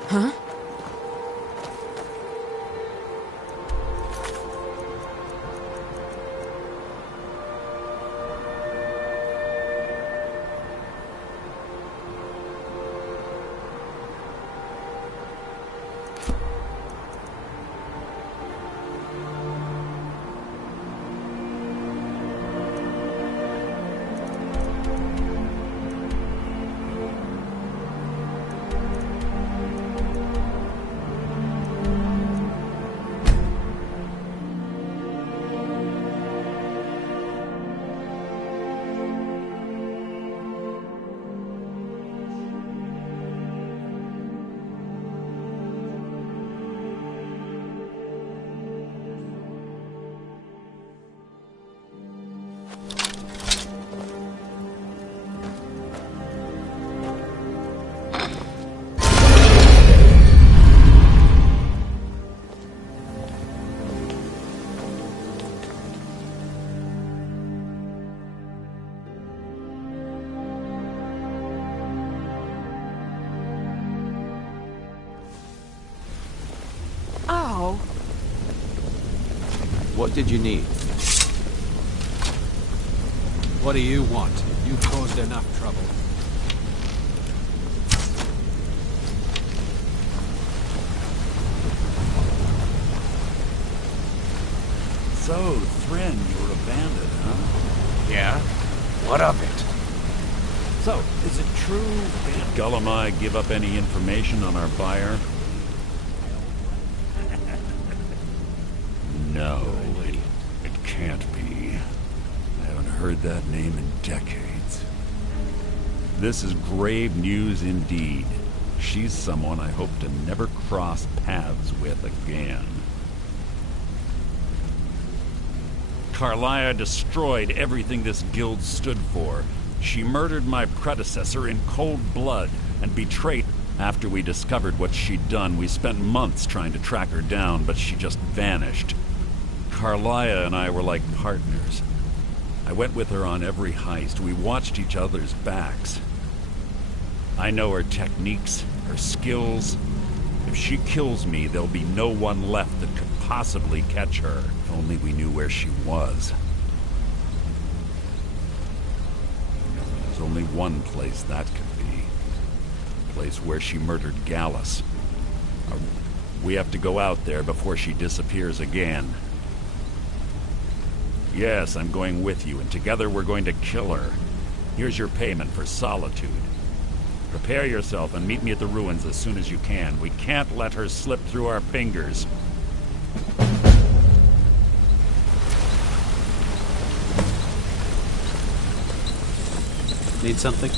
Huh? What did you need? What do you want? You caused enough trouble. So, Thren, you were abandoned, huh? Yeah? What of it? So, is it true did Gullumai give up any information on our buyer? No, it can't be. I haven't heard that name in decades. This is grave news indeed. She's someone I hope to never cross paths with again. Carlia destroyed everything this guild stood for. She murdered my predecessor in cold blood and betrayed. After we discovered what she'd done, we spent months trying to track her down, but she just vanished. Carlia and I were like partners. I went with her on every heist. We watched each other's backs. I know her techniques, her skills. If she kills me, there'll be no one left that could possibly catch her. If only we knew where she was. There's only one place that could be. The place where she murdered Gallus. We have to go out there before she disappears again. Yes, I'm going with you, and together we're going to kill her. Here's your payment for solitude. Prepare yourself and meet me at the ruins as soon as you can. We can't let her slip through our fingers. Need something?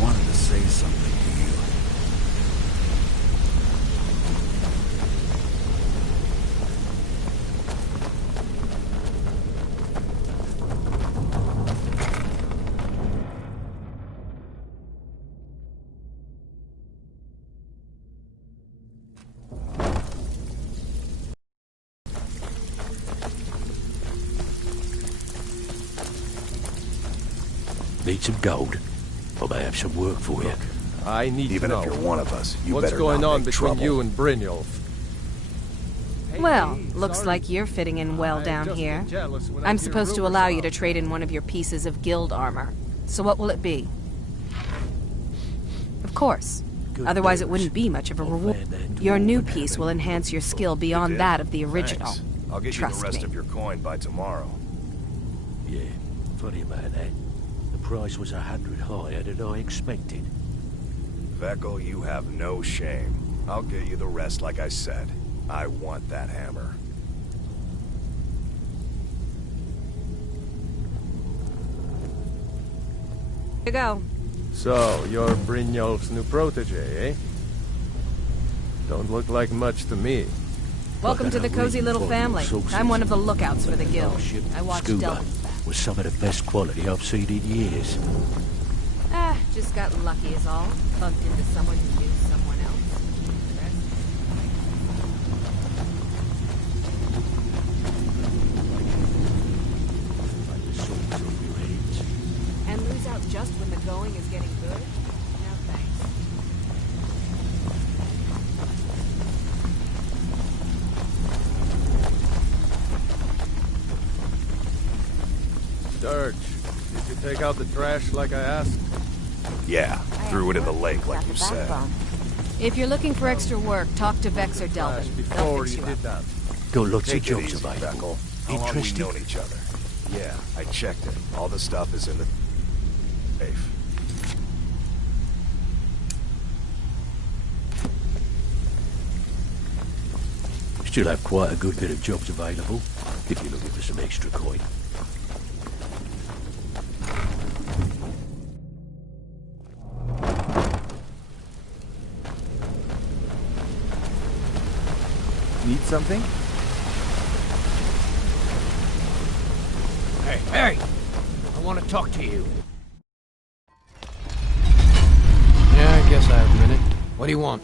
Wanted to say something to you. Need some gold? I may have some work for you. I need Even to know. if you're one of us, you What's better going not on make between trouble. you and Brynjolf? Well, looks like you're fitting in well down here. I'm supposed to allow you to trade in one of your pieces of guild armor. So what will it be? Of course. Otherwise it wouldn't be much of a reward. Your new piece will enhance your skill beyond that of the original. Thanks. I'll get you Trust the rest me. of your coin by tomorrow. Yeah, funny about that. The price was 100 higher than I expected. Veckel, you have no shame. I'll get you the rest like I said. I want that hammer. Here you go. So, you're Brynjolf's new protege, eh? Don't look like much to me. Welcome to the cozy little family. I'm one of the lookouts for the guild. I watch Scuba Delvin's back. was some of the best quality I've seen in years. Just got lucky is all. Bumped into someone who knew someone else. going is getting good? No thanks. Dirge, did you take out the trash like I asked? Yeah, threw it in the lake like you said. If you're looking for extra work, talk to Vex or Trash Delvin. They'll before fix you you did up. that. Got lots of Take it jobs easy, available. Beckle. How long we Interested? known each other? Yeah, I checked it. All the stuff is in the safe. Still have quite a good bit of jobs available, if you're looking for some extra coin. Need something? Hey! I want to talk to you. Yeah, I guess I have a minute. What do you want?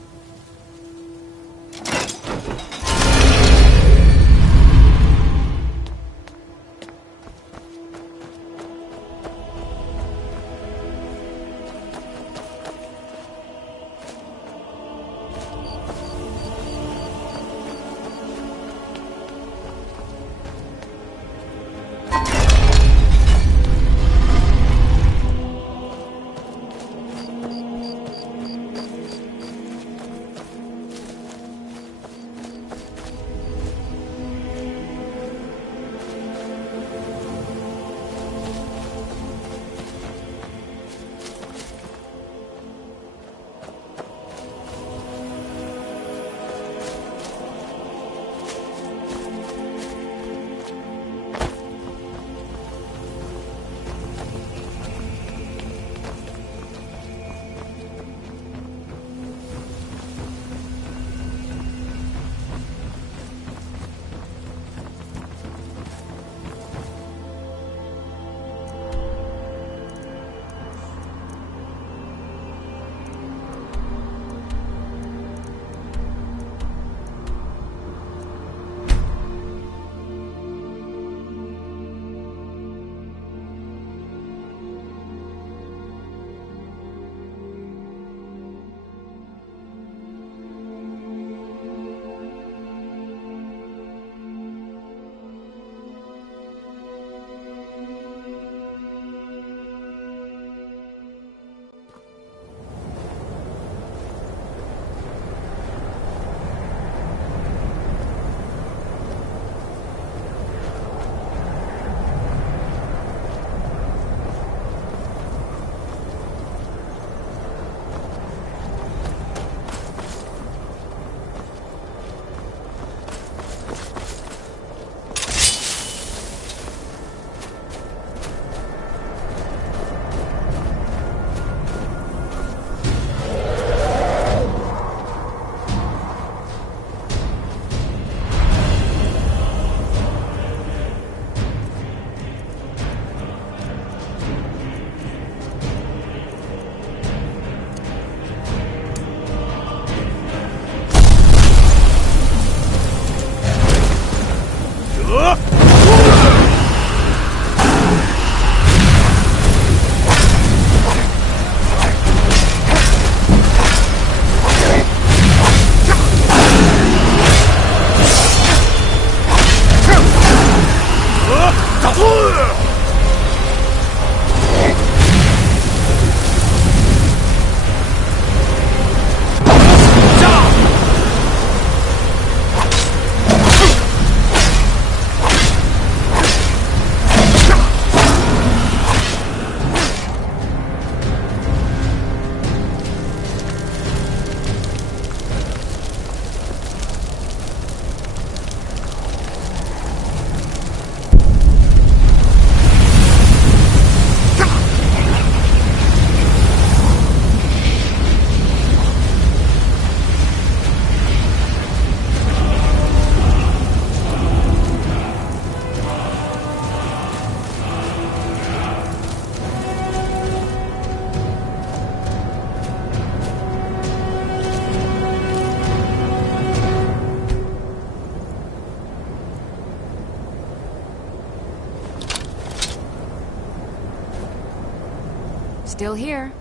Still here.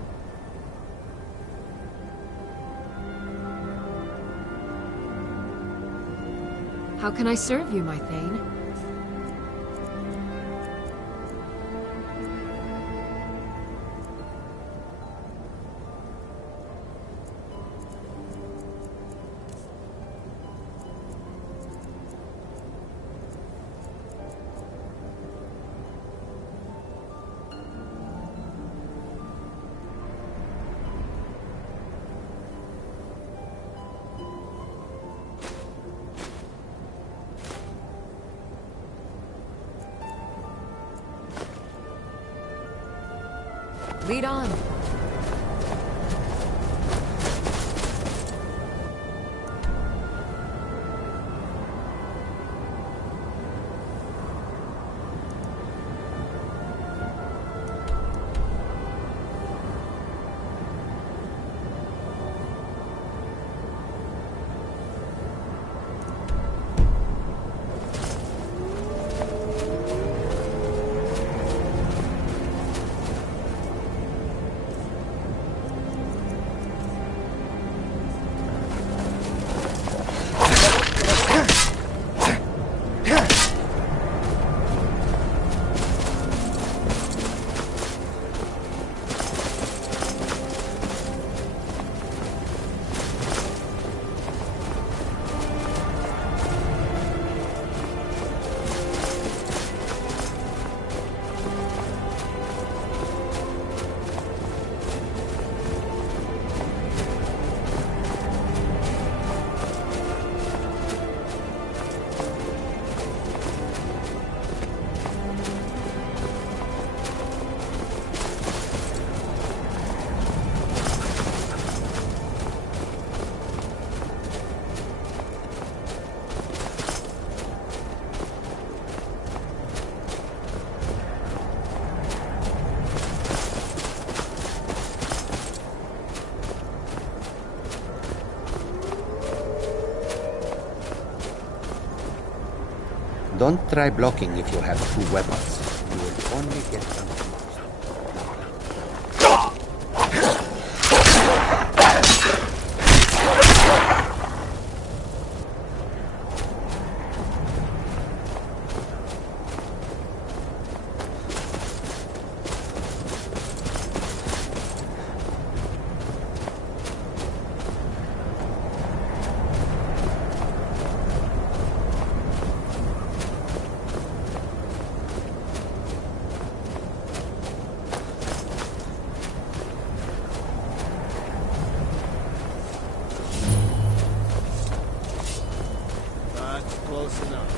How can I serve you, my Thane? Lead on. Don't try blocking if you have two weapons. You will only get confused. Close enough.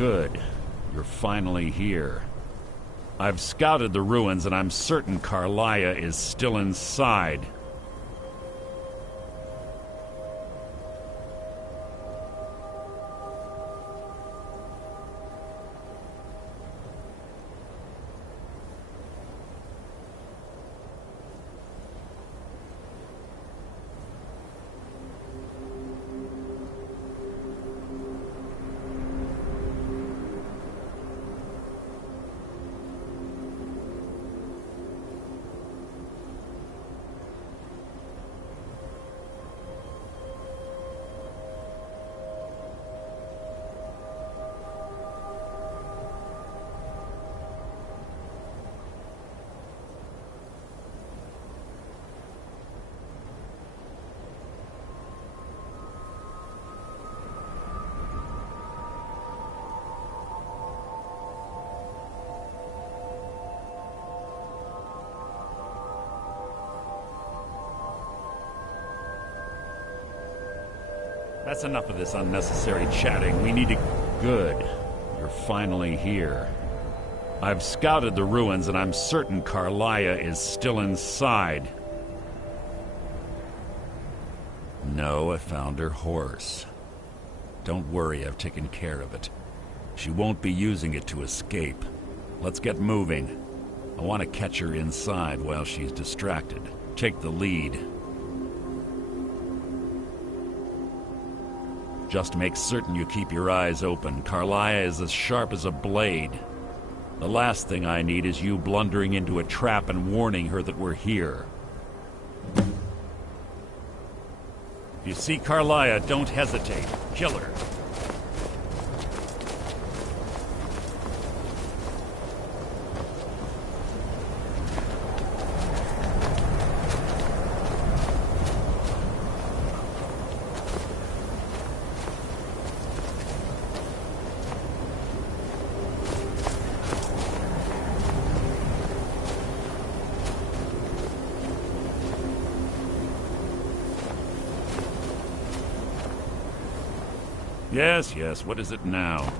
Good. You're finally here. I've scouted the ruins and I'm certain Carlia is still inside. That's enough of this unnecessary chatting. We need to... Good. You're finally here. I've scouted the ruins and I'm certain Carlia is still inside. No, I found her horse. Don't worry, I've taken care of it. She won't be using it to escape. Let's get moving. I want to catch her inside while she's distracted. Take the lead. Just make certain you keep your eyes open. Carlia is as sharp as a blade. The last thing I need is you blundering into a trap and warning her that we're here. If you see Carlia, don't hesitate. Kill her. Yes, yes, what is it now?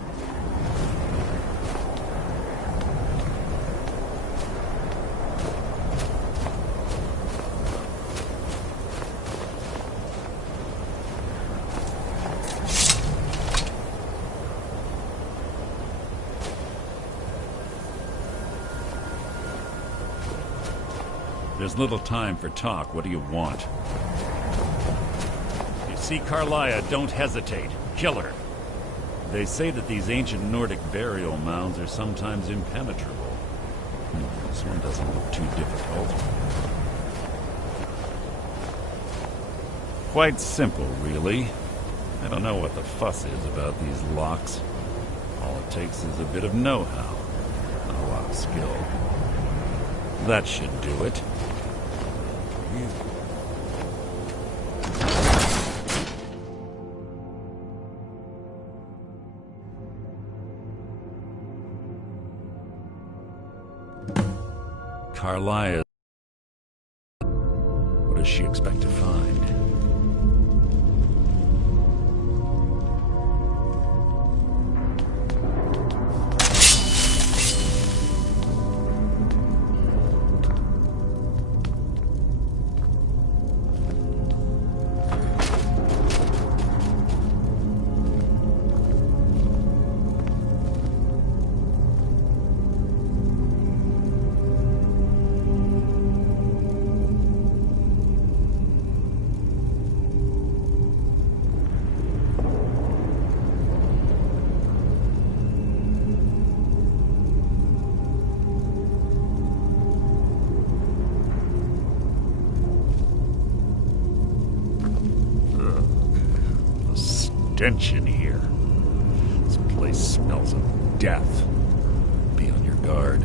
There's little time for talk. What do you want? You see Carlia, don't hesitate. Kill her. They say that these ancient Nordic burial mounds are sometimes impenetrable. This one doesn't look too difficult. Quite simple, really. I don't know what the fuss is about these locks. All it takes is a bit of know-how, and a lot of skill. That should do it. Carlia. What does she expect to find? Stench in here. This place smells of death. Be on your guard.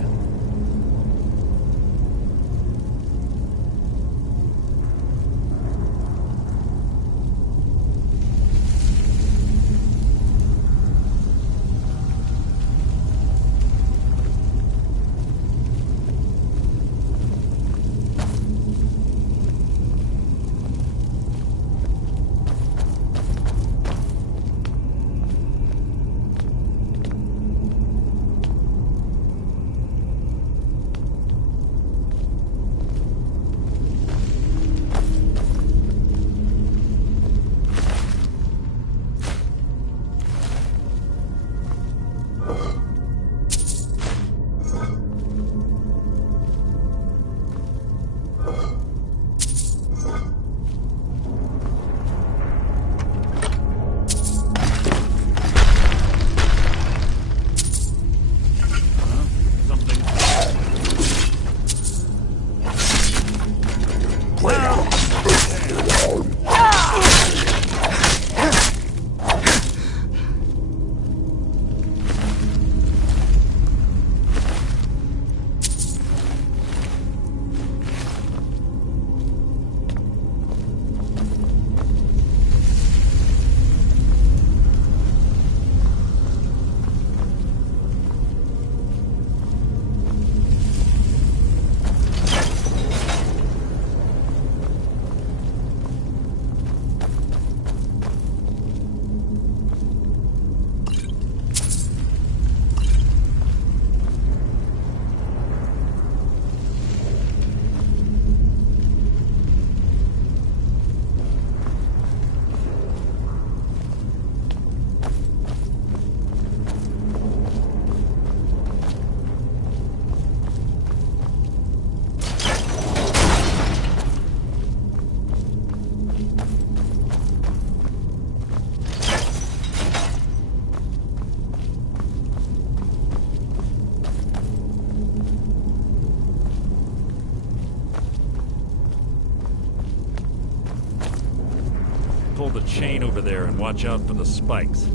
the chain over there and watch out for the spikes.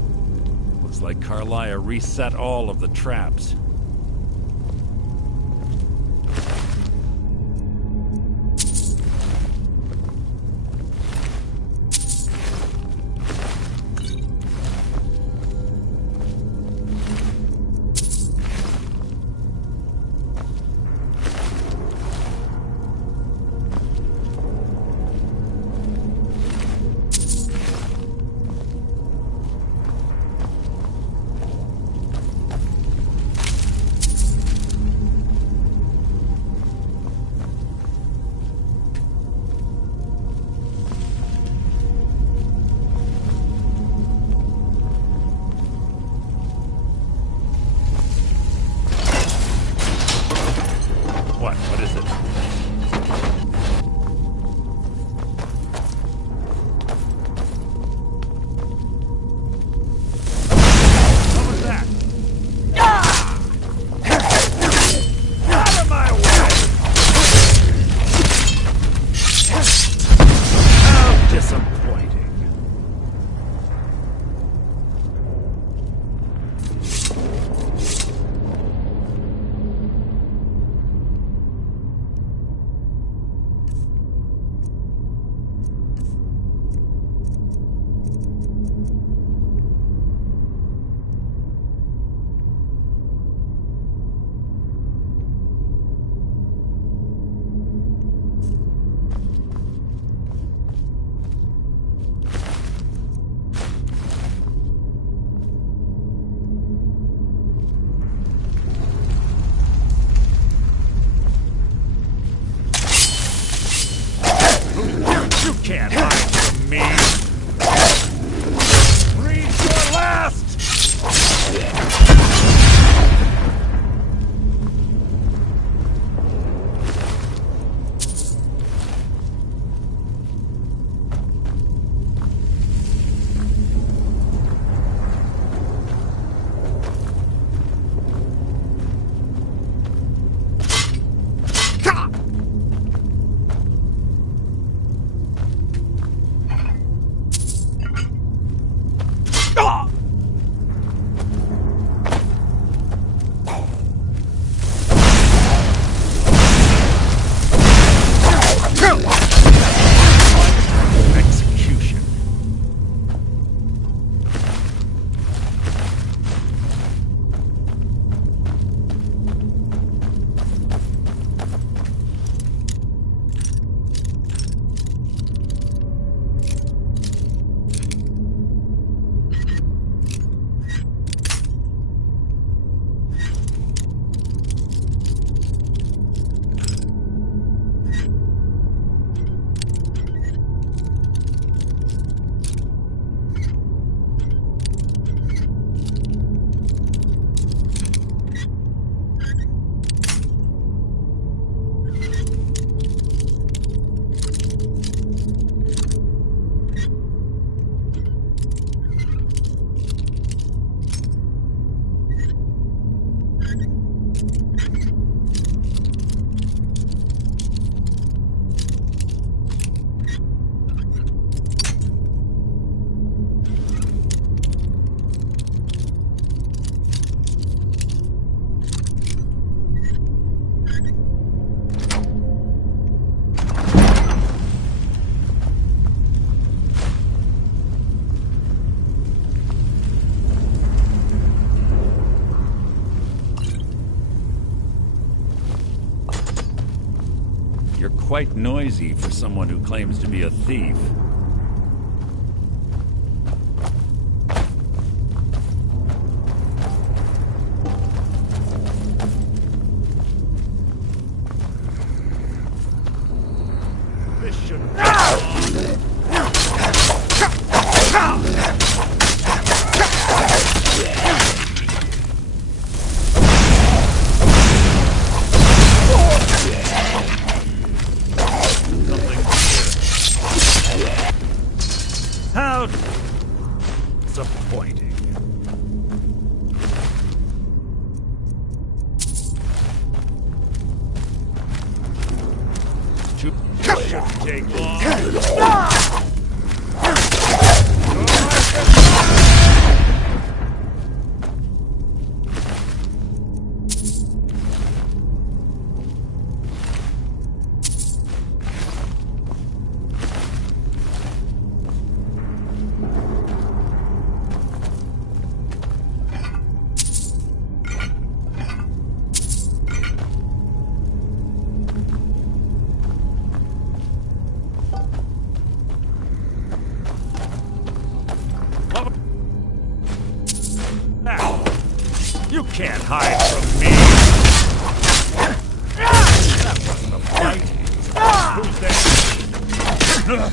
Looks like Carlia reset all of the traps. What is it? What was that? Out of my way! How disappointing. You can't hide from me! Breathe your last! Execution. You're quite noisy for someone who claims to be a thief. This should How disappointing. Shouldn't take long. can't hide from me! That wasn't a fight! Who's there?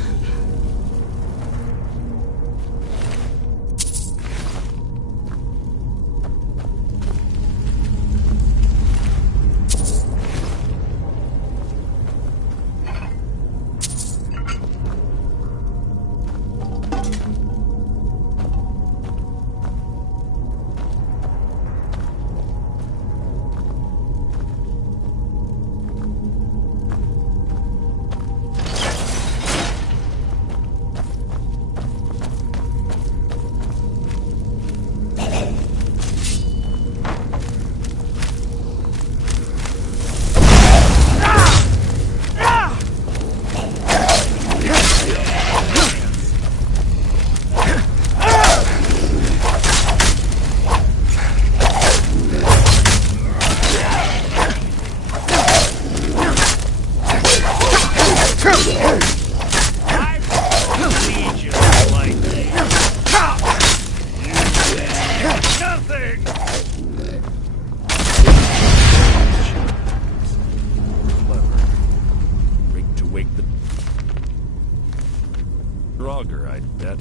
Draugr, I bet.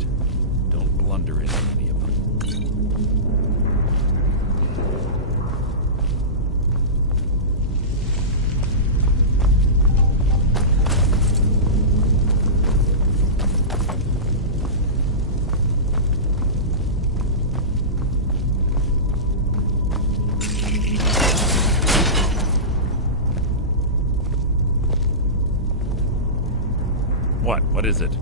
Don't blunder into any of them. What? What is it?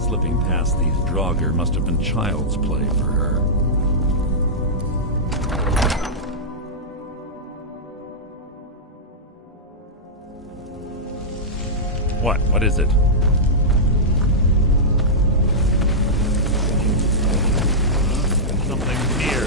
Slipping past these Draugr must have been child's play for her. What? What is it? Something near.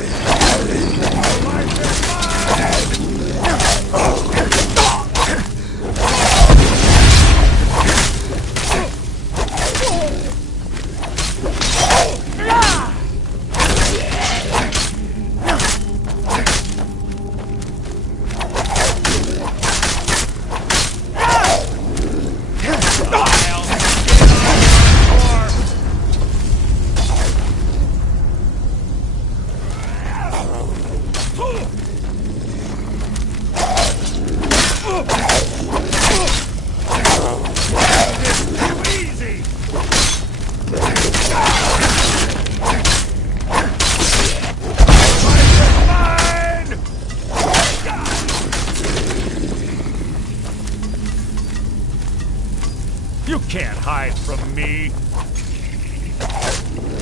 hide from me.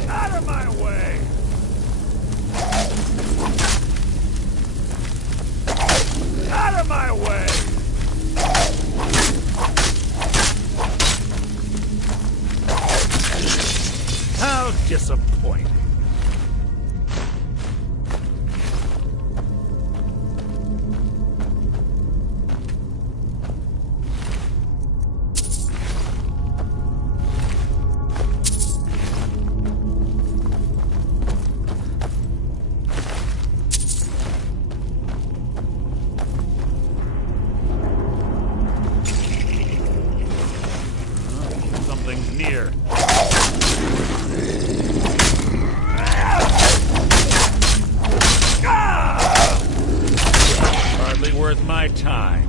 Out of my way! Out of my way! How disappointing. Something's near. Hardly worth my time.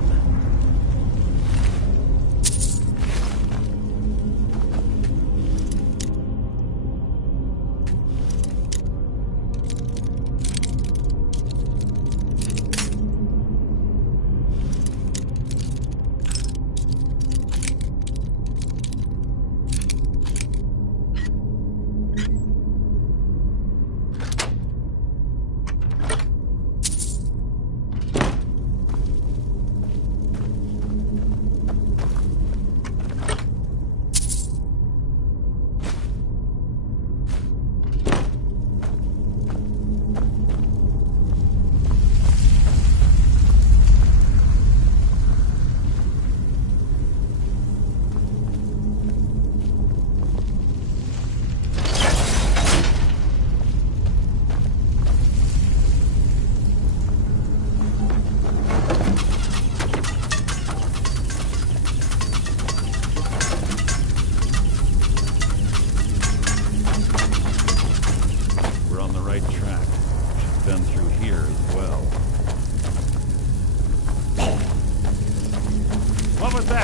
What was that?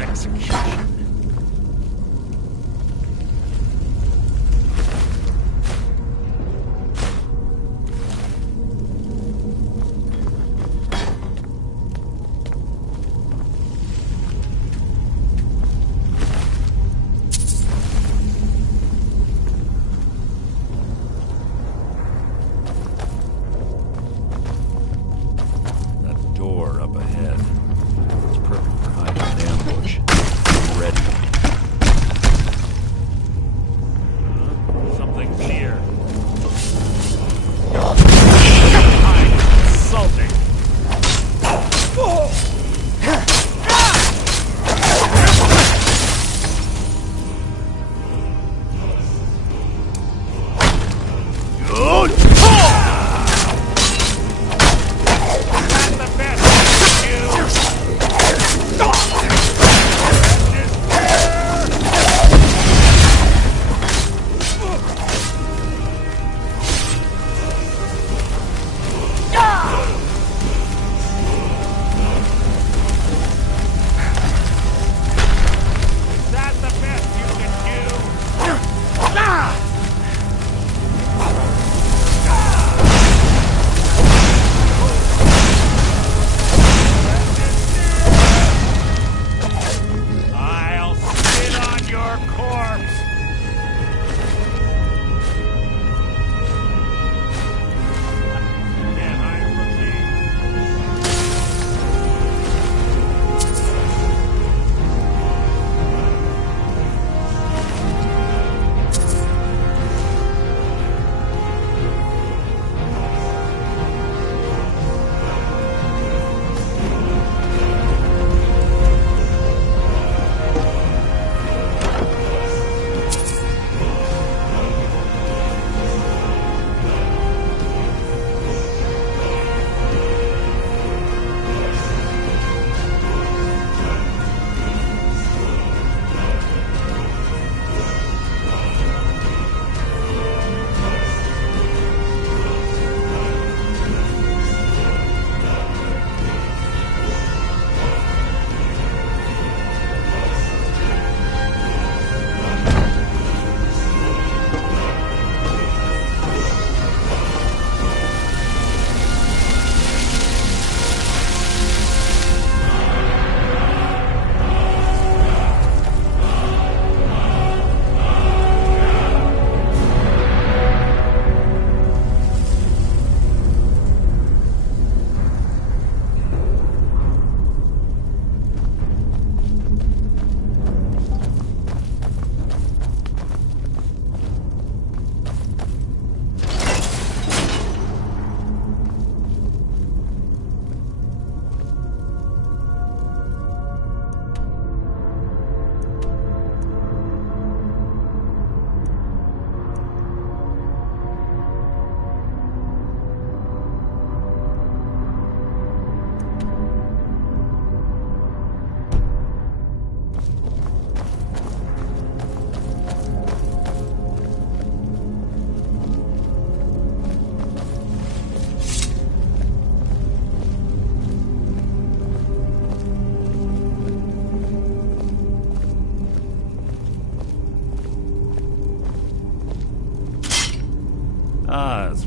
Execution.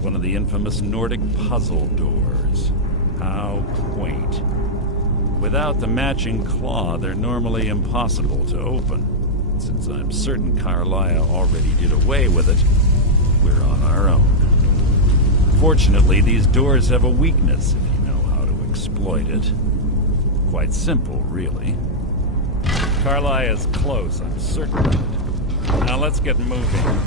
one of the infamous Nordic puzzle doors. How quaint. Without the matching claw, they're normally impossible to open. Since I'm certain Carlia already did away with it, we're on our own. Fortunately, these doors have a weakness if you know how to exploit it. Quite simple, really. Carlia is close, I'm certain of it. Now let's get moving.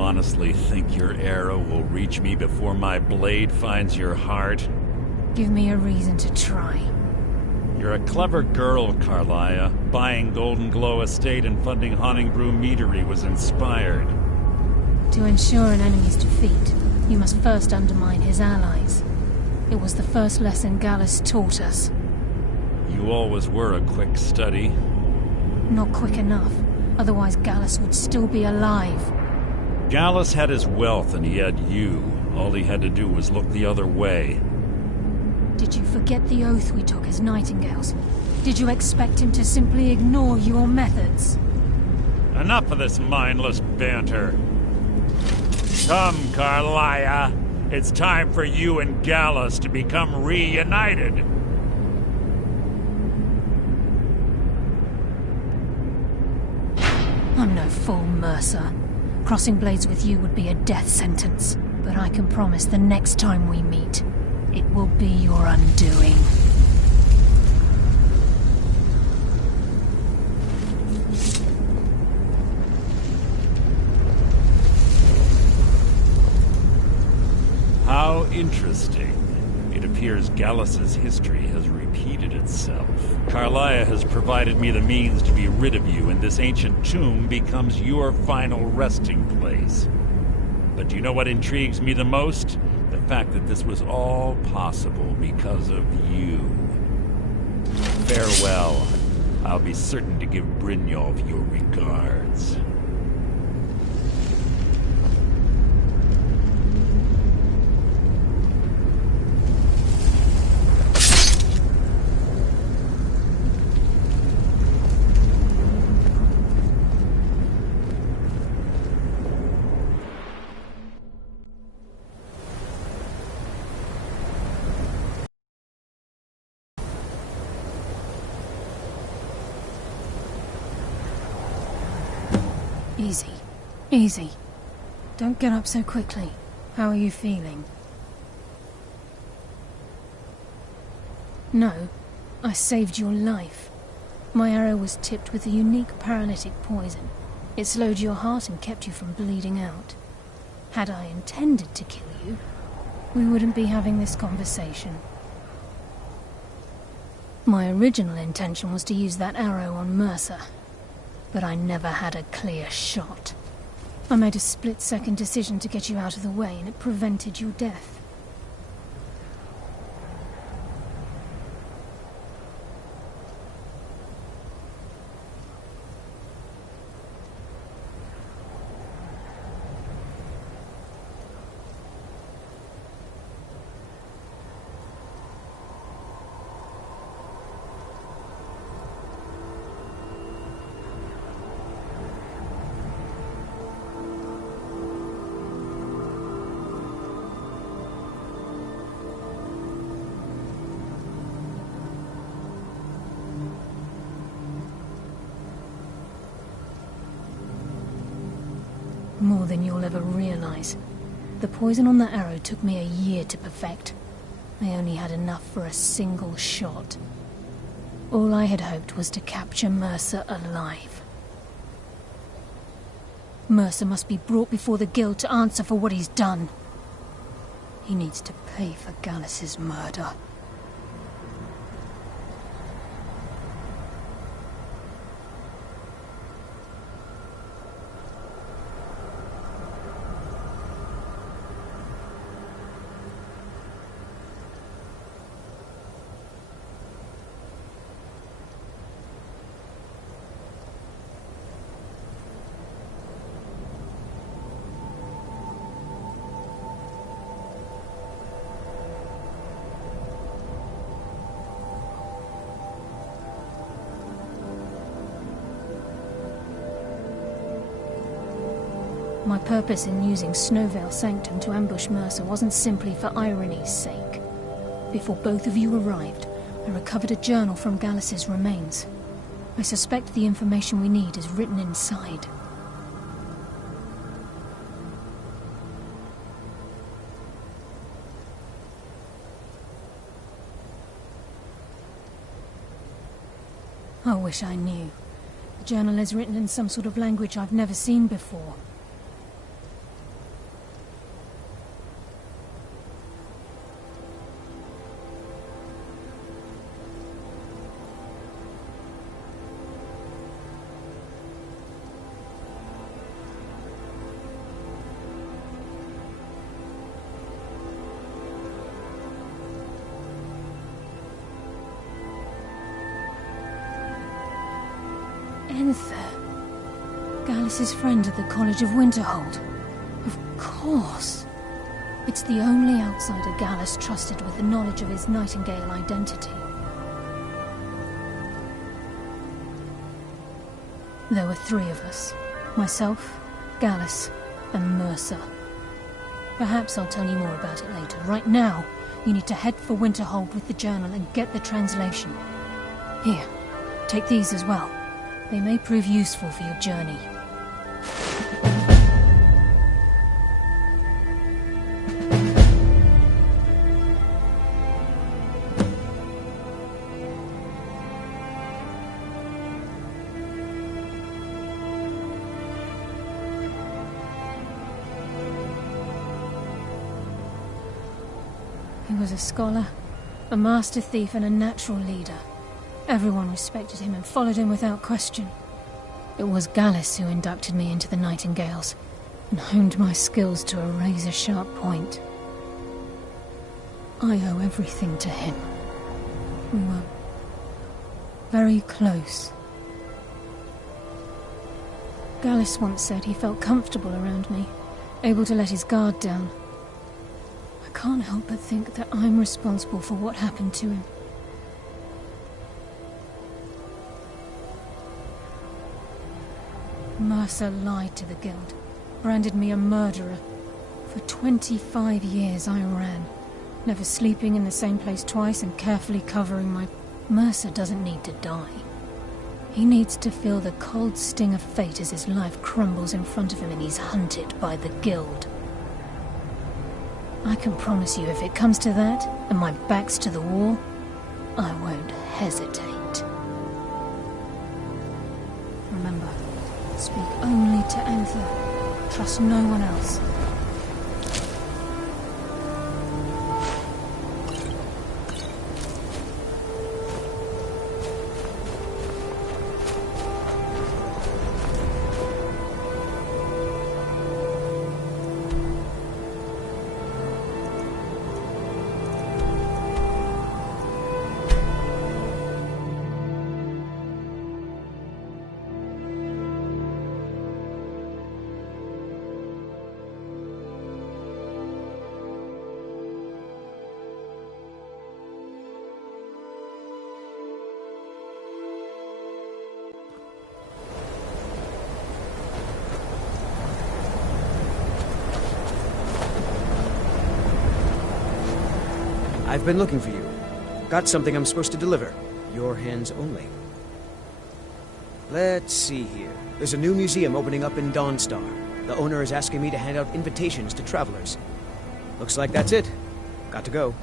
Honestly think your arrow will reach me before my blade finds your heart? Give me a reason to try. You're a clever girl, Carlia. Buying Golden Glow Estate and funding Honningbrew Meadery was inspired. To ensure an enemy's defeat, you must first undermine his allies. It was the first lesson Gallus taught us. You always were a quick study. Not quick enough. Otherwise Gallus would still be alive. Gallus had his wealth and he had you. All he had to do was look the other way. Did you forget the oath we took as Nightingales? Did you expect him to simply ignore your methods? Enough of this mindless banter. Come, Carlia. It's time for you and Gallus to become reunited. I'm no fool, Mercer. Crossing blades with you would be a death sentence, but I can promise the next time we meet, it will be your undoing. How interesting. It appears Gallus's history has repeated itself. Carlia has provided me the means to be rid of you, and this ancient tomb becomes your final resting place. But do you know what intrigues me the most? The fact that this was all possible because of you. Farewell. I'll be certain to give Brynjolf your regards. Easy. Easy. Don't get up so quickly. How are you feeling? No, I saved your life. My arrow was tipped with a unique paralytic poison. It slowed your heart and kept you from bleeding out. Had I intended to kill you, we wouldn't be having this conversation. My original intention was to use that arrow on Mercer, but I never had a clear shot. I made a split-second decision to get you out of the way, and it prevented your death. More than you'll ever realize. The poison on that arrow took me a year to perfect. I only had enough for a single shot. All I had hoped was to capture Mercer alive. Mercer must be brought before the Guild to answer for what he's done. He needs to pay for Gallus's murder. My purpose in using Snowvale Sanctum to ambush Mercer wasn't simply for irony's sake. Before both of you arrived, I recovered a journal from Gallus's remains. I suspect the information we need is written inside. I wish I knew. The journal is written in some sort of language I've never seen before. Gallus's friend at the College of Winterhold. Of course. It's the only outsider Gallus trusted with the knowledge of his Nightingale identity. There were 3 of us. Myself, Gallus, and Mercer. Perhaps I'll tell you more about it later. Right now, you need to head for Winterhold with the journal and get the translation. Here, take these as well. They may prove useful for your journey. He was a scholar, a master thief, and a natural leader. Everyone respected him and followed him without question. It was Gallus who inducted me into the Nightingales and honed my skills to a razor-sharp point. I owe everything to him. We were very close. Gallus once said he felt comfortable around me, able to let his guard down. I can't help but think that I'm responsible for what happened to him. Mercer lied to the Guild, branded me a murderer. For 25 years I ran, never sleeping in the same place twice and carefully covering my... Mercer doesn't need to die. He needs to feel the cold sting of fate as his life crumbles in front of him and he's hunted by the Guild. I can promise you, if it comes to that, and my back's to the wall, I won't hesitate. Remember, speak only to Anther. Trust no one else. I've been looking for you. Got something I'm supposed to deliver. Your hands only. Let's see here. There's a new museum opening up in Dawnstar. The owner is asking me to hand out invitations to travelers. Looks like that's it. Got to go.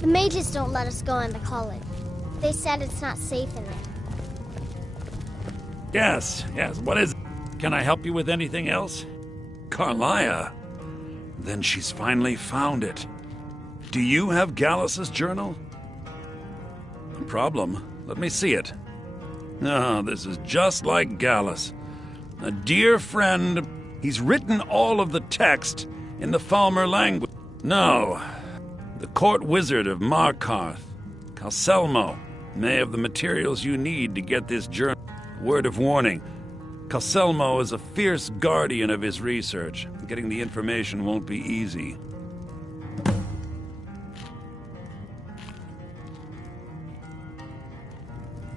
The mages don't let us go into college. They said it's not safe in there. Yes, what is it? Can I help you with anything else? Carlia. Then she's finally found it. Do you have Gallus's journal? No problem. Let me see it. Oh, this is just like Gallus. A dear friend. He's written all of the text in the Falmer language. No. The court wizard of Markarth, Calselmo, may have the materials you need to get this journal. Word of warning. Calselmo is a fierce guardian of his research. Getting the information won't be easy.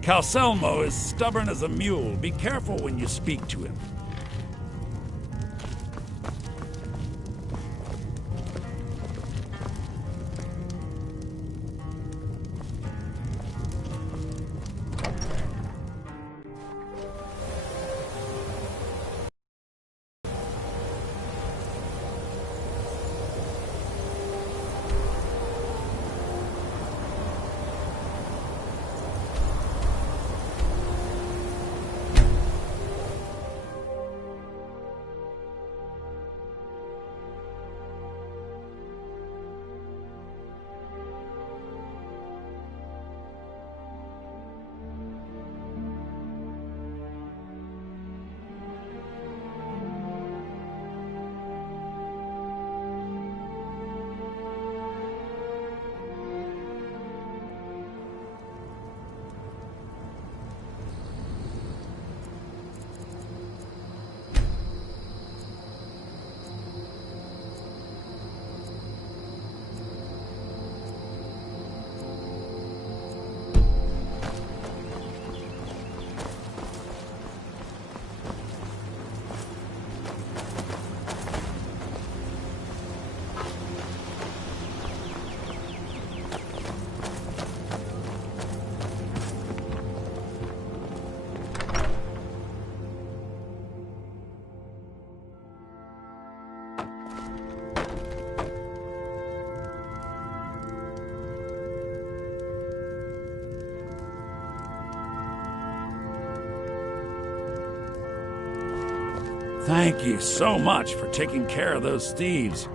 Calselmo is stubborn as a mule. Be careful when you speak to him. Thank you so much for taking care of those thieves.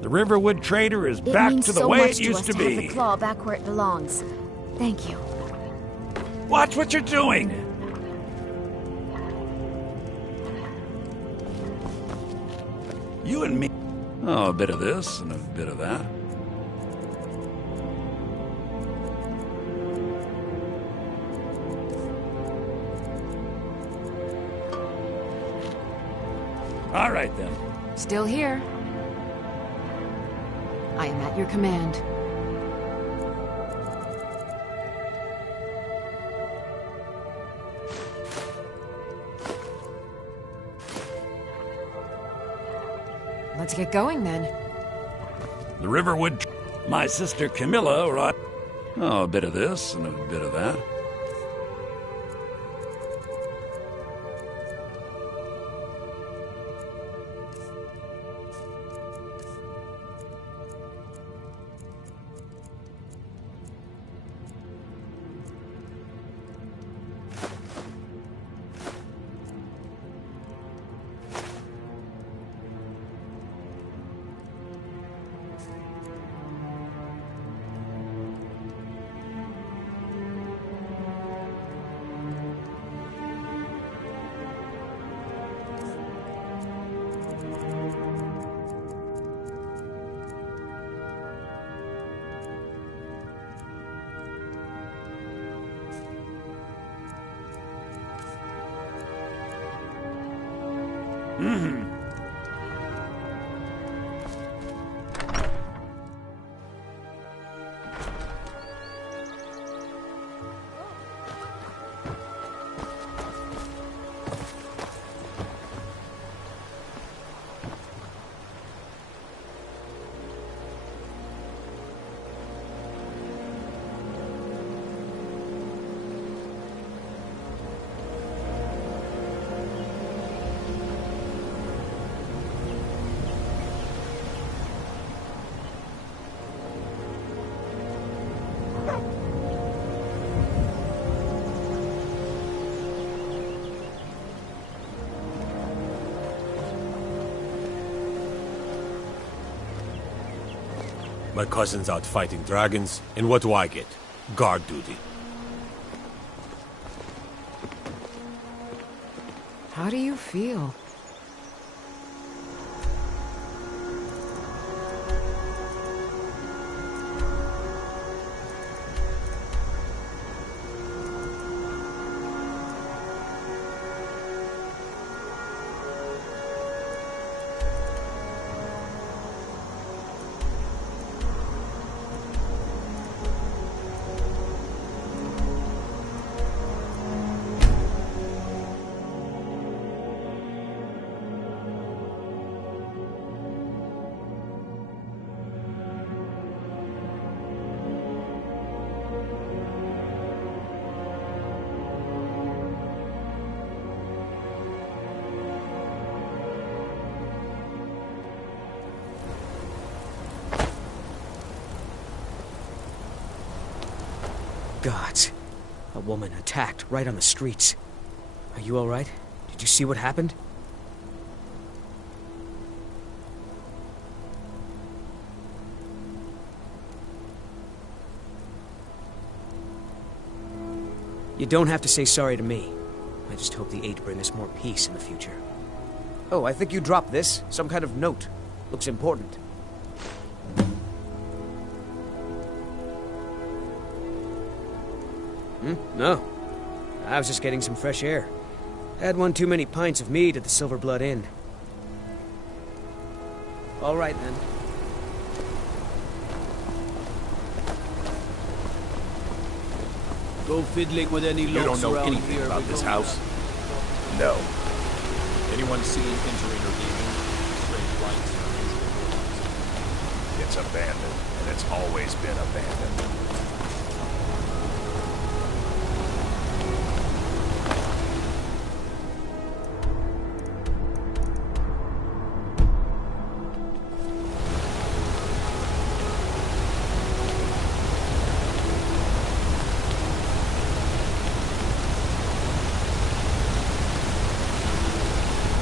The Riverwood Trader is back to the way it used to be. Have the claw back where it belongs. Thank you. Watch what you're doing! You and me. Oh, a bit of this and a bit of that. All right, then. Still here. I am at your command. Let's get going, then. The Riverwood... My sister Camilla, right? Oh, a bit of this and a bit of that. My cousin's out fighting dragons, and what do I get? Guard duty. How do you feel? Gods. A woman attacked right on the streets. Are you all right? Did you see what happened? You don't have to say sorry to me. I just hope the Eight bring us more peace in the future. Oh, I think you dropped this. Some kind of note. Looks important. No. I was just getting some fresh air. Had one too many pints of mead at the Silver Blood Inn. All right, then. Go fiddling with any You don't looks know around anything here. about We this go house? No. Anyone seen entering or leaving? Strange lights or unusual noises? It's abandoned, and it's always been abandoned.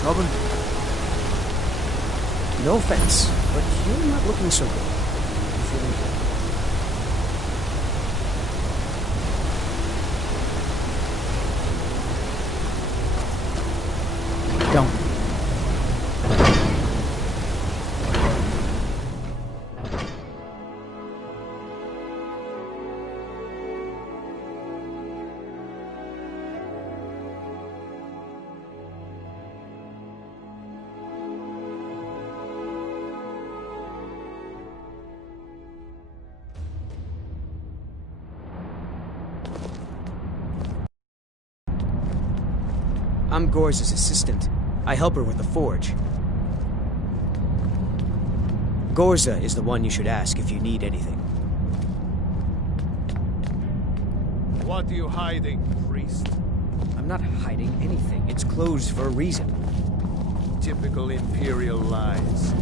Robin? No offense, but you're not looking so good. You feeling good? Don't. I'm Gorza's assistant. I help her with the forge. Gorza is the one you should ask if you need anything. What are you hiding, priest? I'm not hiding anything. It's closed for a reason. Typical Imperial lies.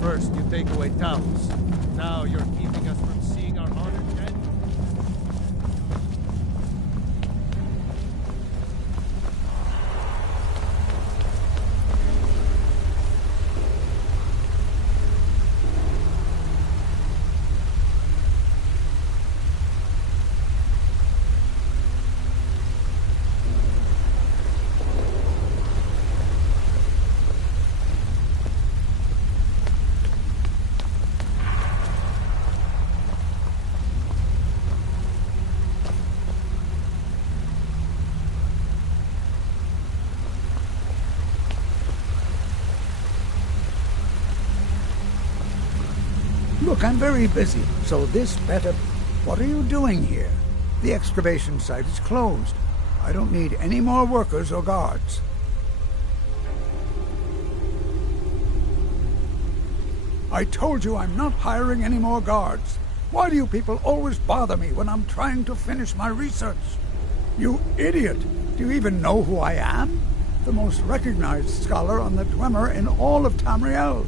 First, you take away towns. Now you're keeping us from seeing our honored dead. Look, I'm very busy, so this better... What are you doing here? The excavation site is closed. I don't need any more workers or guards. I told you I'm not hiring any more guards. Why do you people always bother me when I'm trying to finish my research? You idiot! Do you even know who I am? The most recognized scholar on the Dwemer in all of Tamriel.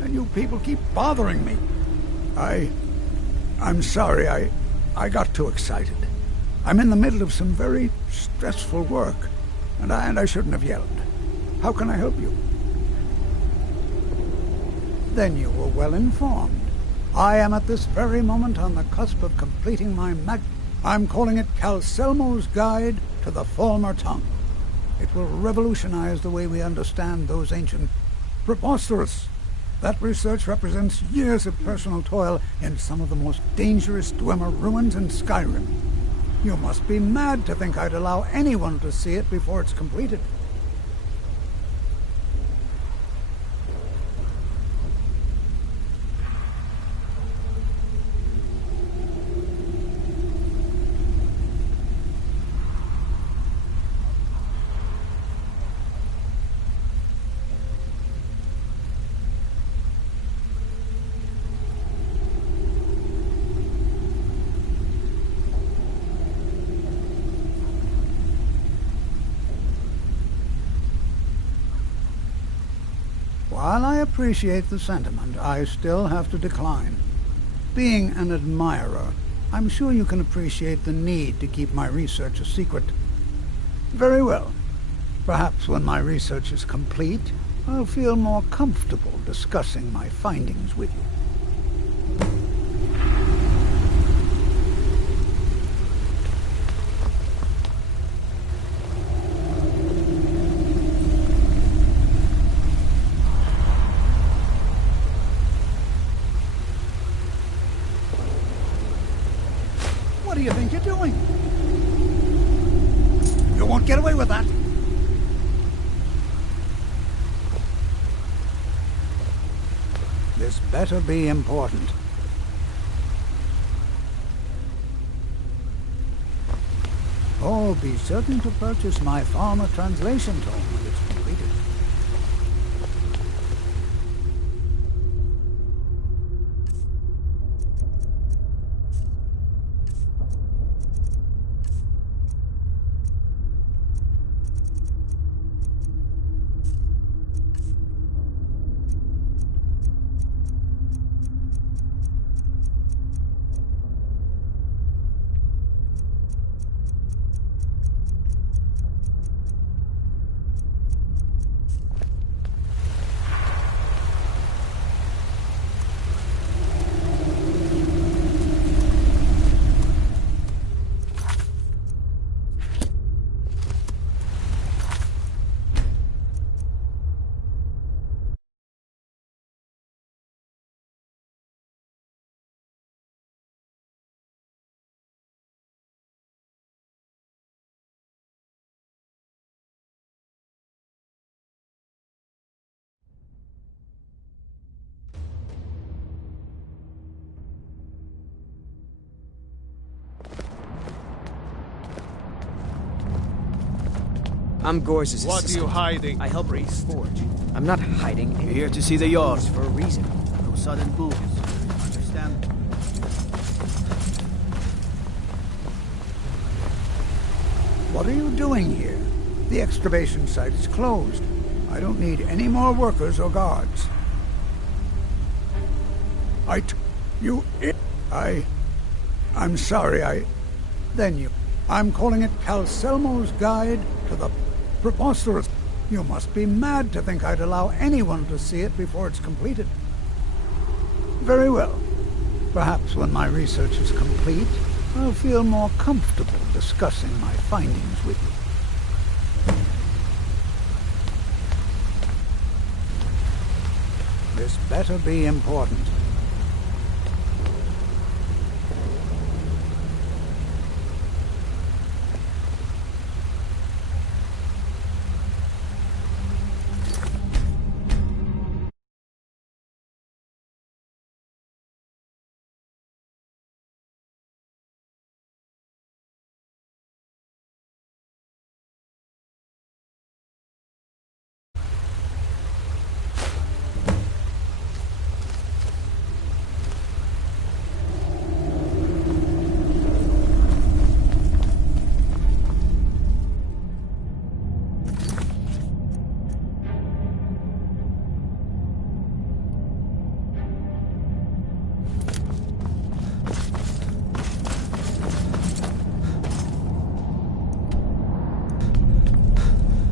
And you people keep bothering me. I'm sorry, I got too excited. I'm in the middle of some very stressful work, and I shouldn't have yelled. How can I help you? Then you were well informed. I am at this very moment on the cusp of completing my I'm calling it Calcelmo's Guide to the Falmer Tongue. It will revolutionize the way we understand those ancient... Preposterous! That research represents years of personal toil in some of the most dangerous Dwemer ruins in Skyrim. You must be mad to think I'd allow anyone to see it before it's completed. While I appreciate the sentiment, I still have to decline. Being an admirer, I'm sure you can appreciate the need to keep my research a secret. Very well. Perhaps when my research is complete, I'll feel more comfortable discussing my findings with you. What do you think you're doing? You won't get away with that. This better be important. Oh, be certain to purchase my Falmer translation tome when it's completed. I'm Gore's assistant. What are you hiding? I help raise forge. I'm not hiding. You're here to see the yard. For a reason. No sudden moves. Understand? What are you doing here? The excavation site is closed. I don't need any more workers or guards. I'm sorry, I'm calling it Calcelmo's Guide to the Preposterous. You must be mad to think I'd allow anyone to see it before it's completed. Very well. Perhaps when my research is complete, I'll feel more comfortable discussing my findings with you. This better be important.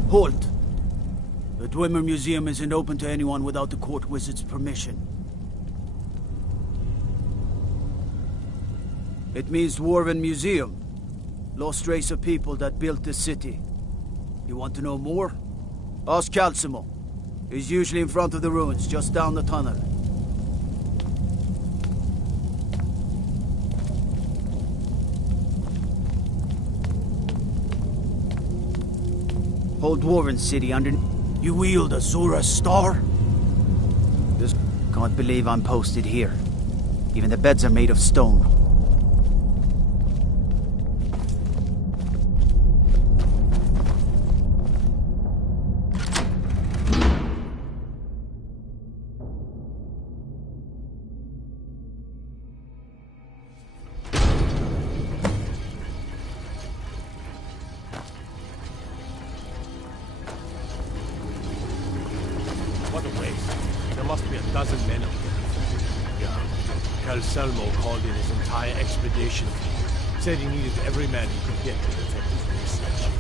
Halt! The Dwemer Museum isn't open to anyone without the court wizard's permission. It means Dwarven Museum. Lost race of people that built this city. You want to know more? Ask Calcimo. He's usually in front of the ruins, just down the tunnel. Whole Dwarven city under... You wield a Zora star? Just can't believe I'm posted here. Even the beds are made of stone. What a waste. There must be a dozen men up there. Yeah. Calcelmo called in his entire expedition. Said he needed every man he could get to protect his research.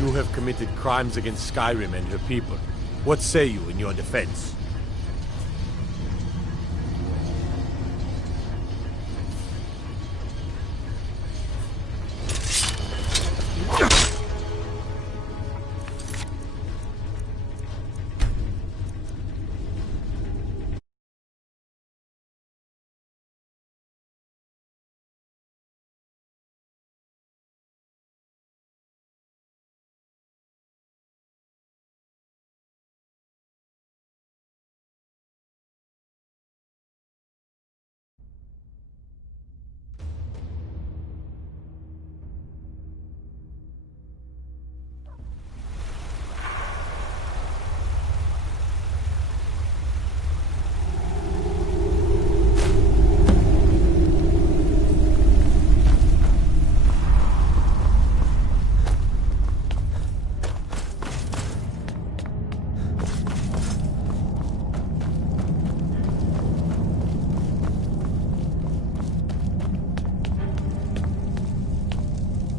You have committed crimes against Skyrim and her people. What say you in your defense?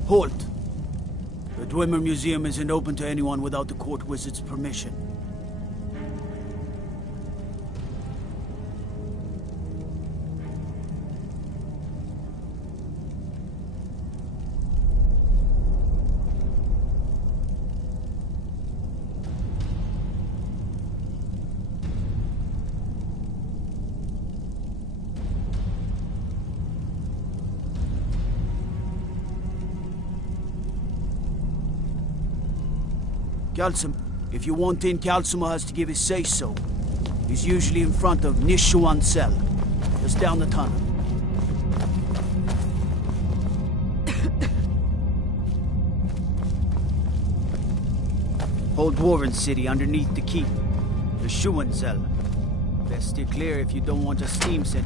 Halt! The Dwemer Museum isn't open to anyone without the court wizard's permission. Calcimo. If you want in, Calcimo has to give his say-so. He's usually in front of Nishuan cell, just down the tunnel. Whole Dwarven city underneath the keep. The Shuan cell. Best steer clear if you don't want a steam set.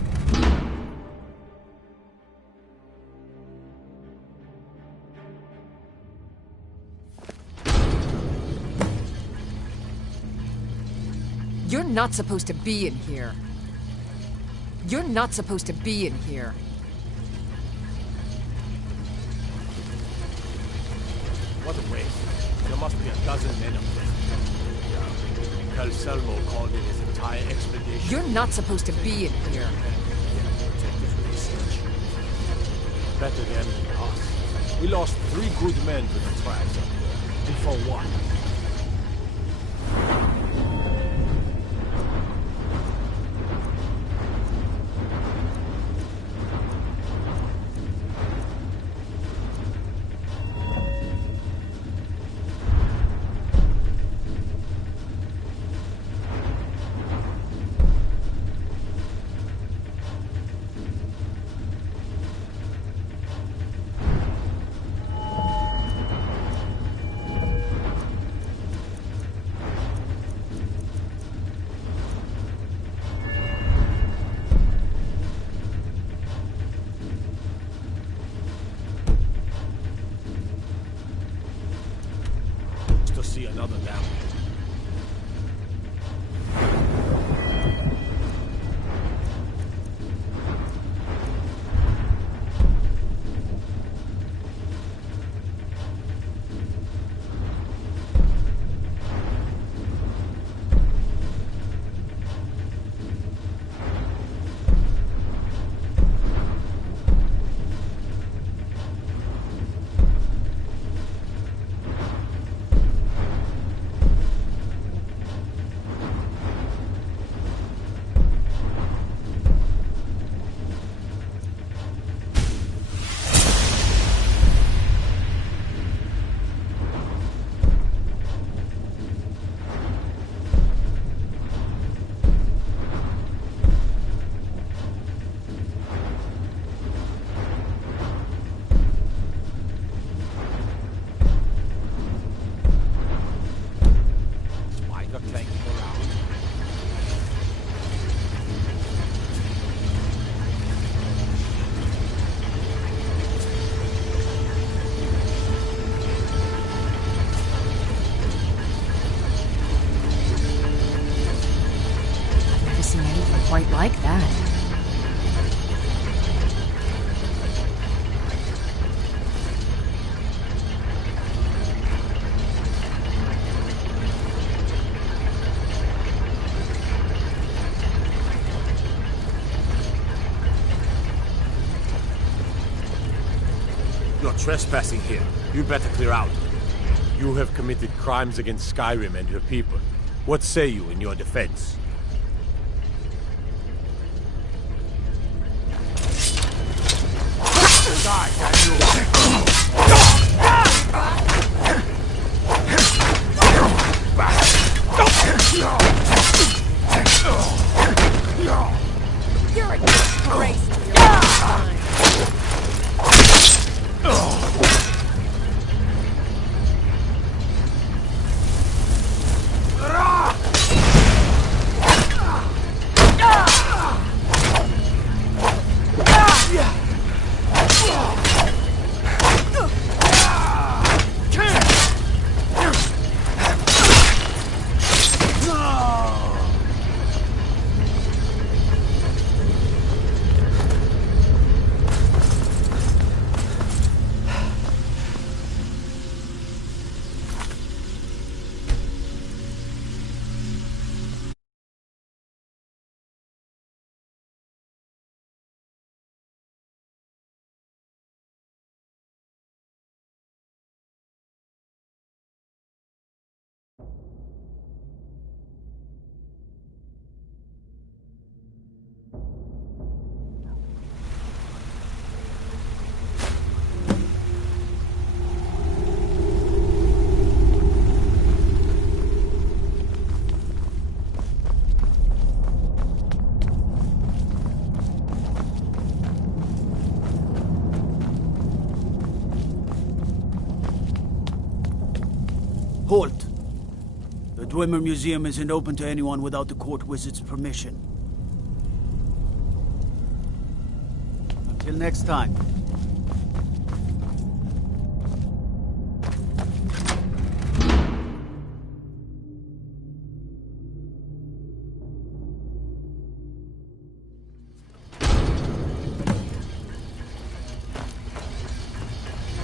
You're not supposed to be in here. You're not supposed to be in here. What a waste. There must be a dozen men up there. Yeah. Calcelmo called in his entire expedition. You're not supposed to be in here. Protect his research. Better them than us. We lost 3 good men to the tribes up there. And for what? quite like that. You're trespassing here. You better clear out. You have committed crimes against Skyrim and her people. What say you in your defense? You're a disgrace to your kind. Halt! The Dwemer Museum isn't open to anyone without the court wizard's permission. Until next time.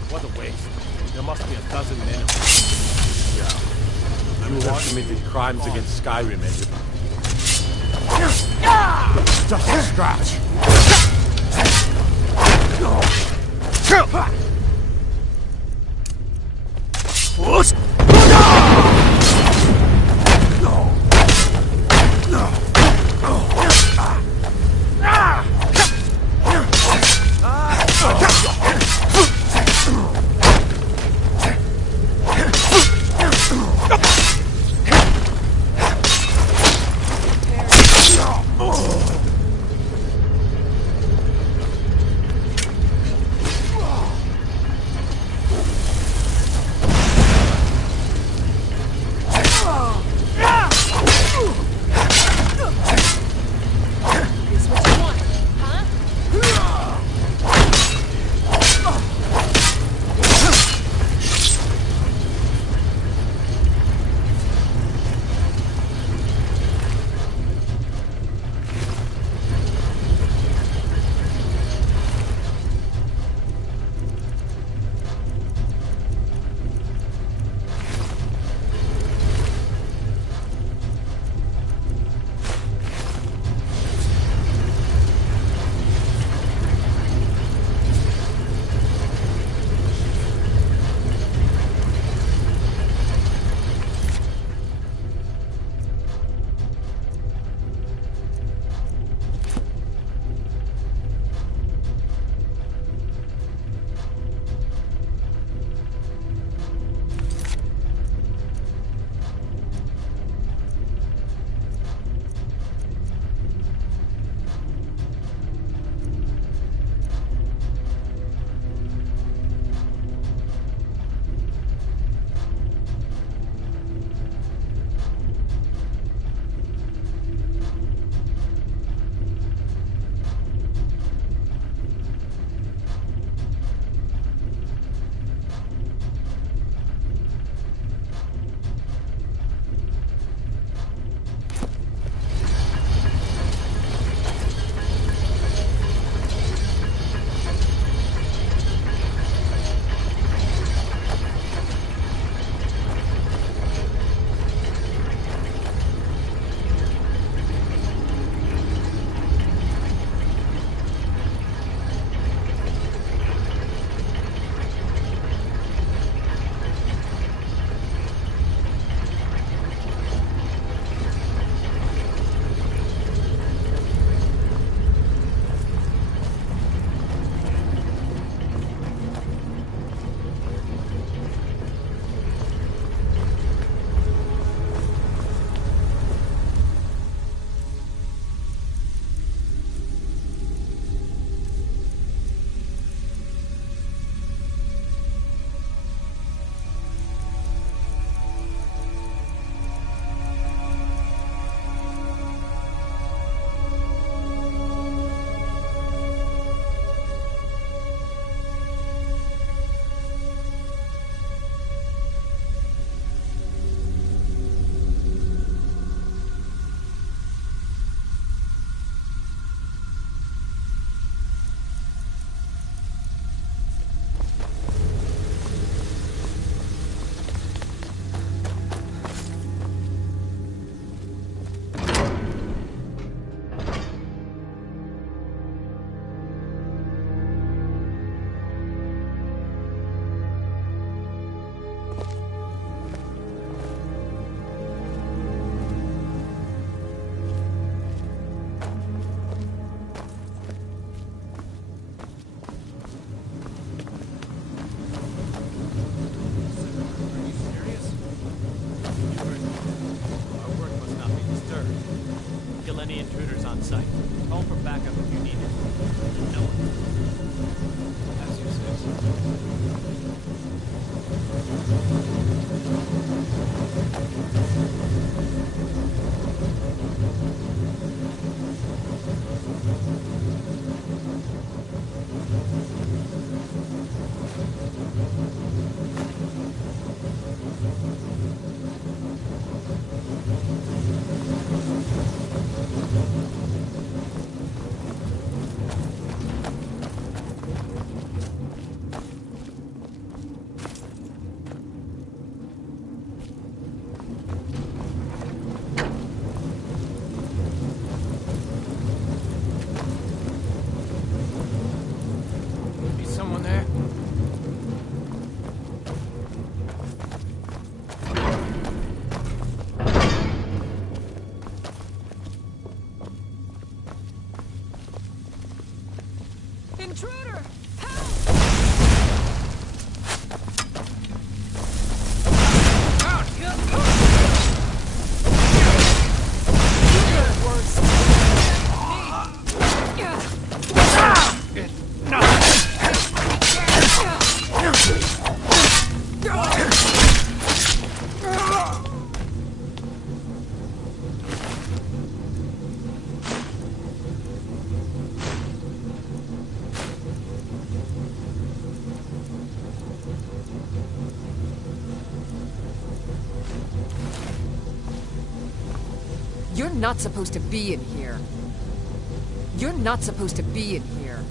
What a waste. There must be a dozen men. Yeah. You have committed crimes against Skyrim and just a scratch. What? on site. Call for backup if you need it. No one. As you someone there? Intruder! You're not supposed to be in here. You're not supposed to be in here.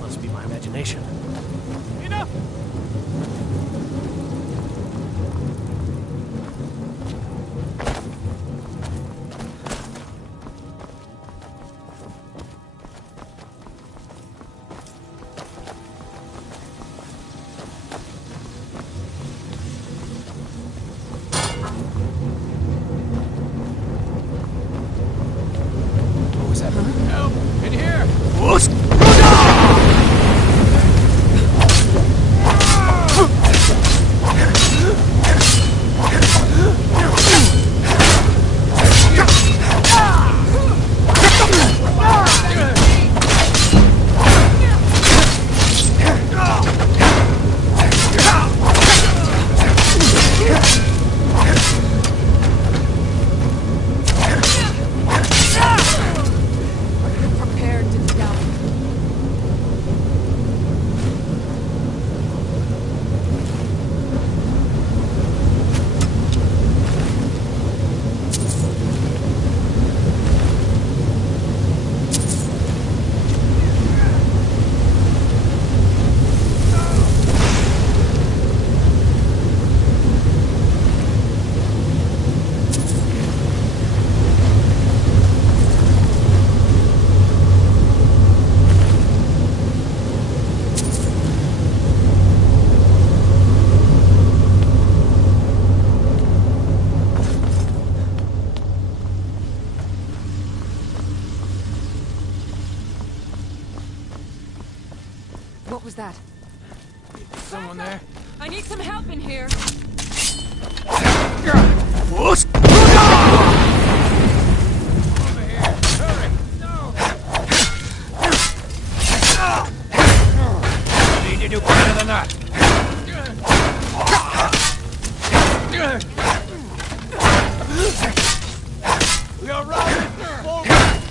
Must be my imagination. Enough! What was that? Help! In here! Prepared to die. What was that? Someone there? I need some help in here. Over here! Hurry! that! We are routed! Forward!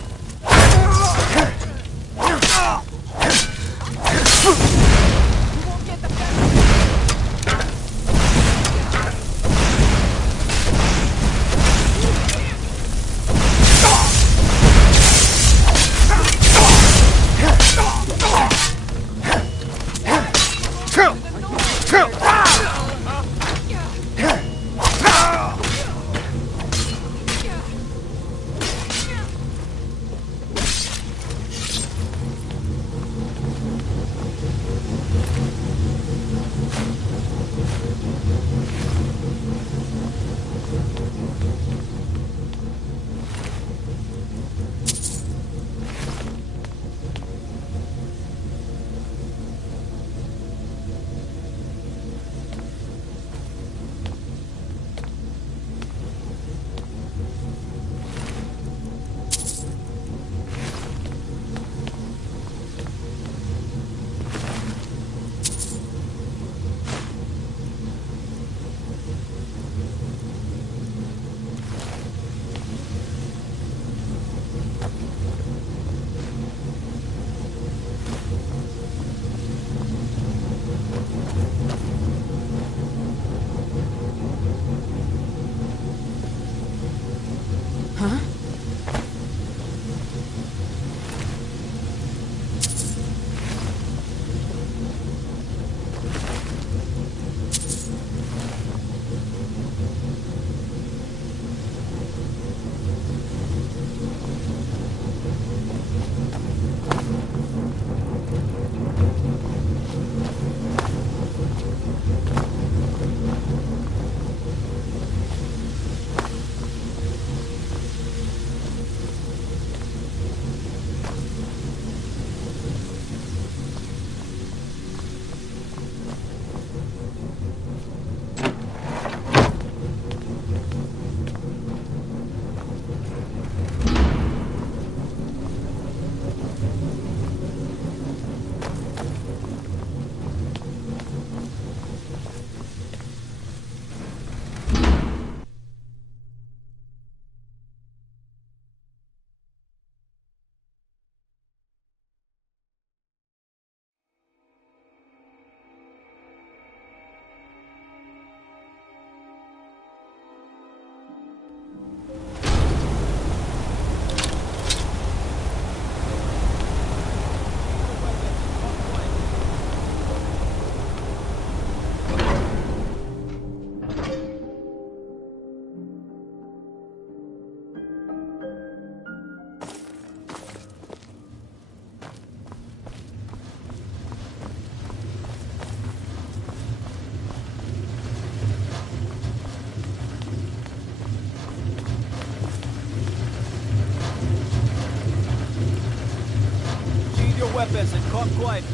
Weapons and come quietly.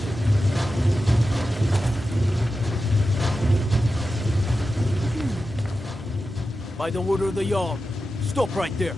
By the order of the Jarl, stop right there.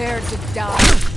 Prepare to die.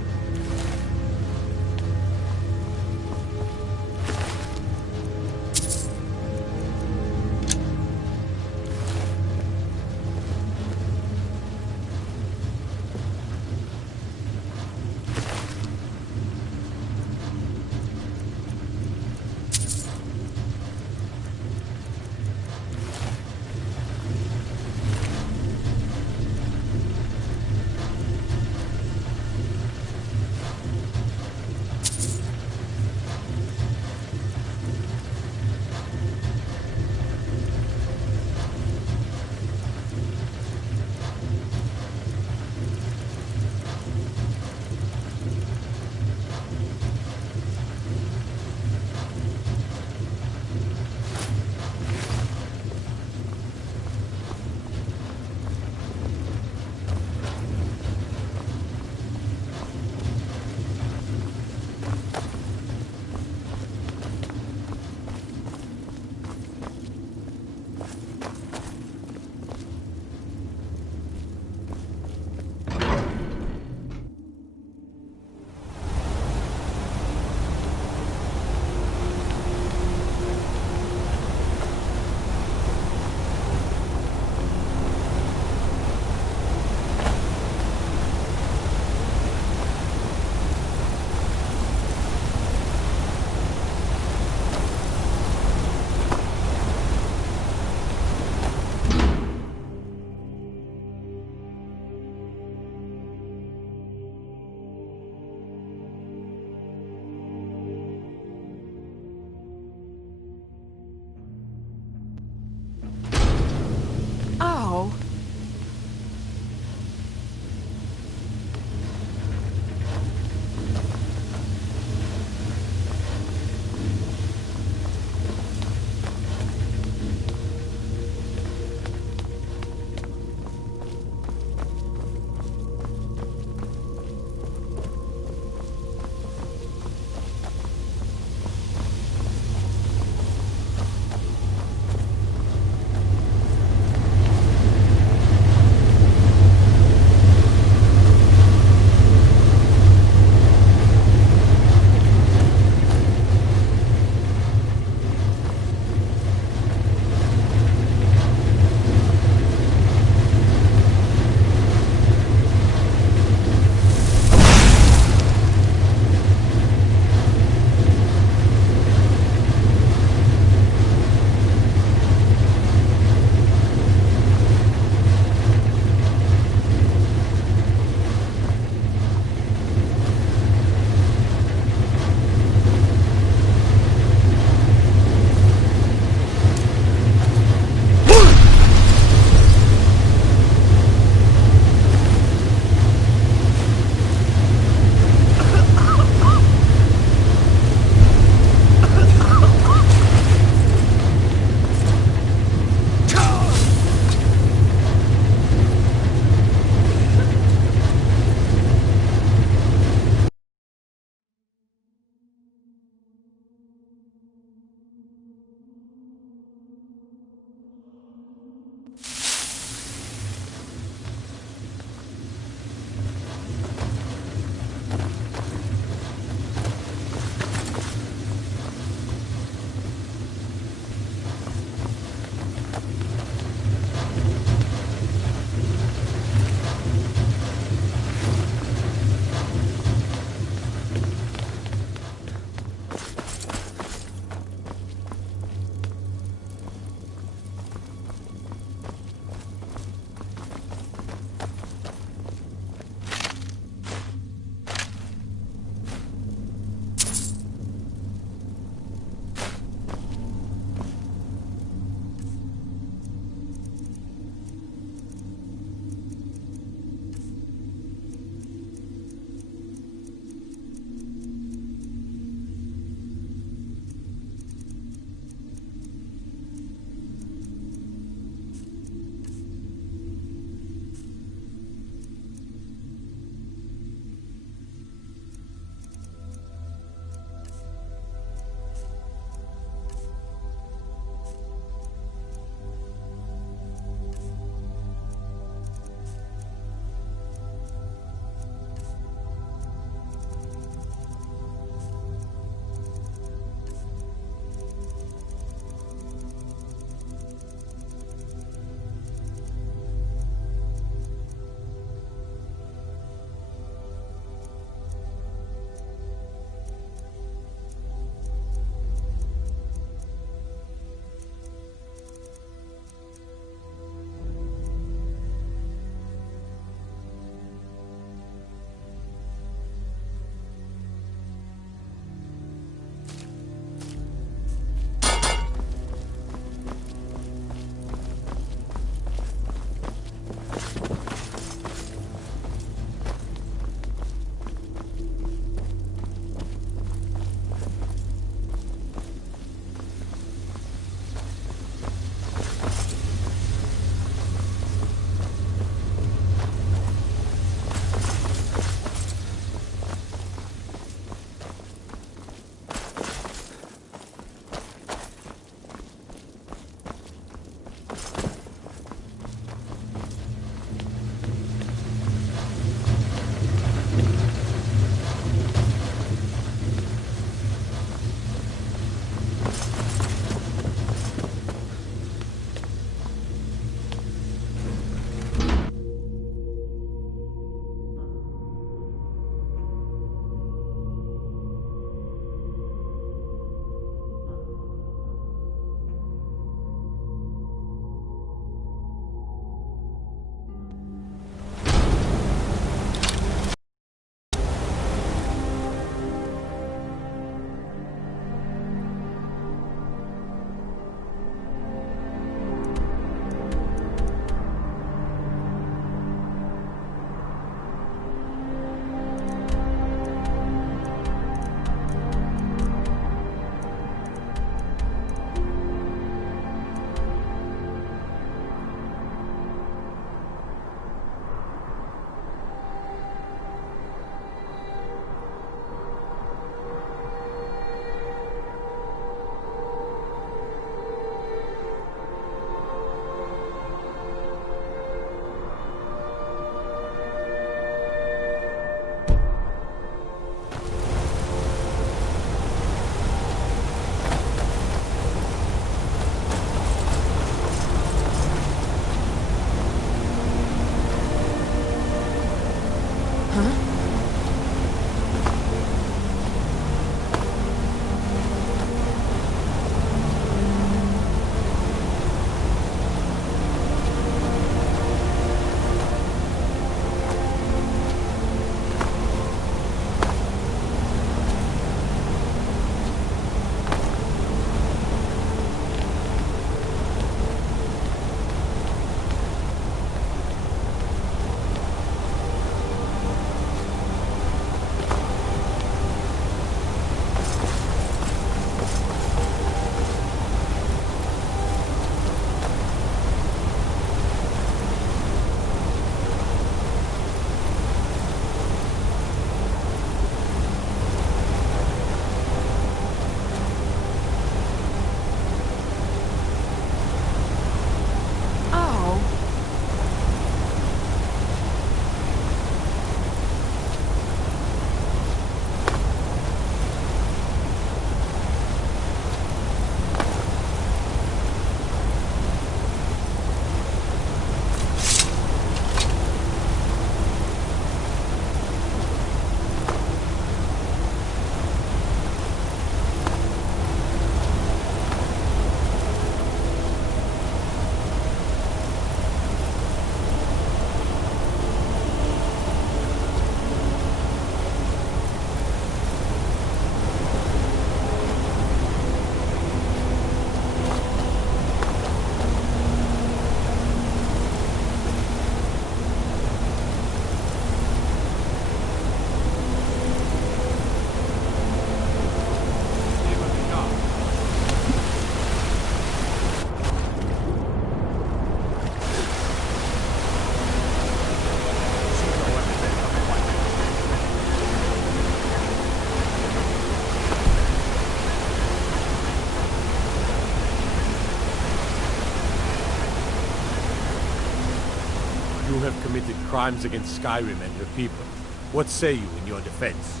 You have committed crimes against Skyrim and your people. What say you in your defense?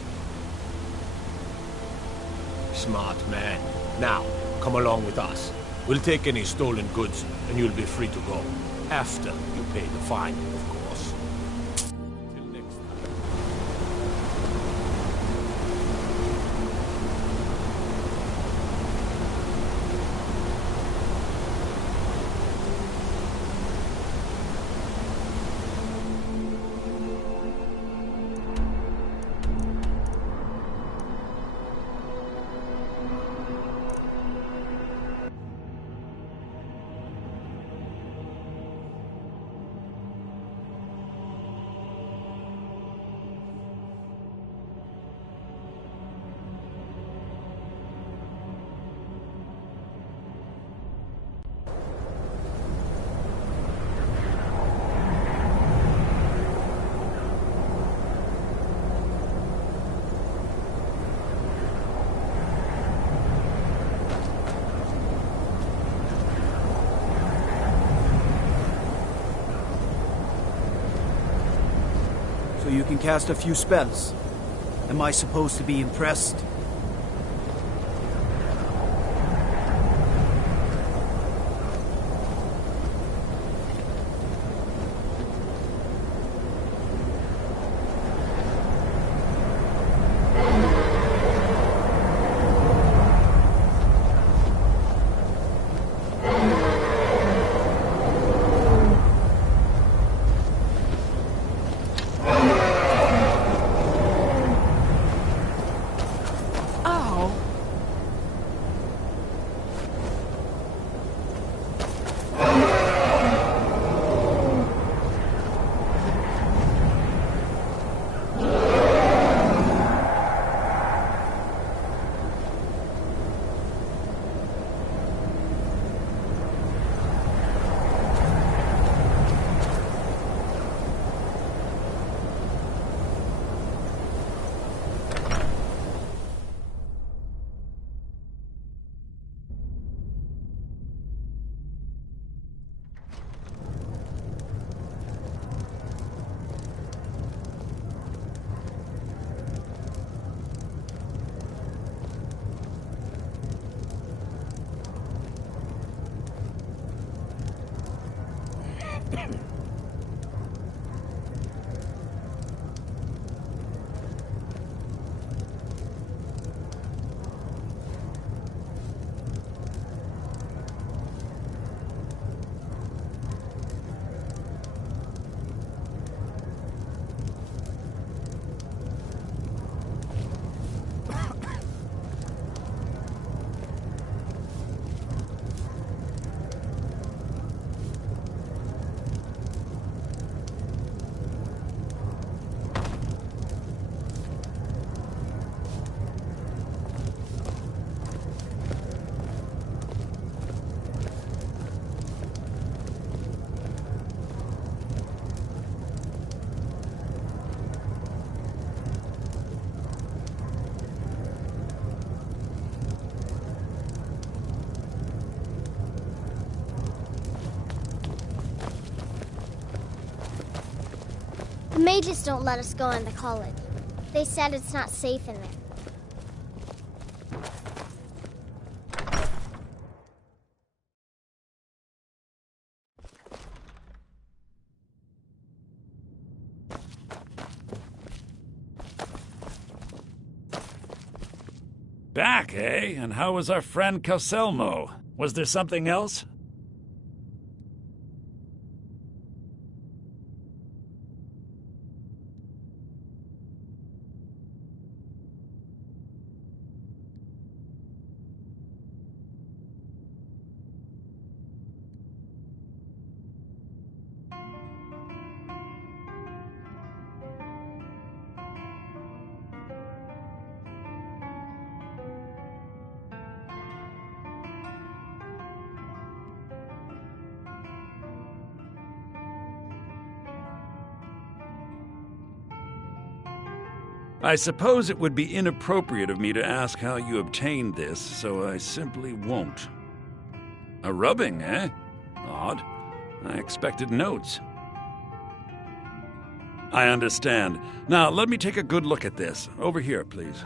Smart man. Now, come along with us. We'll take any stolen goods, and you'll be free to go. After you pay the fine, of course. Till next time. So you can cast a few spells. Am I supposed to be impressed? mages don't let us go in the college. They said it's not safe in there. Back, eh? And how was our friend Calselmo? Was there something else? I suppose it would be inappropriate of me to ask how you obtained this, so I simply won't. A rubbing, eh? Odd. I expected notes. I understand. Now, let me take a good look at this. Over here, please.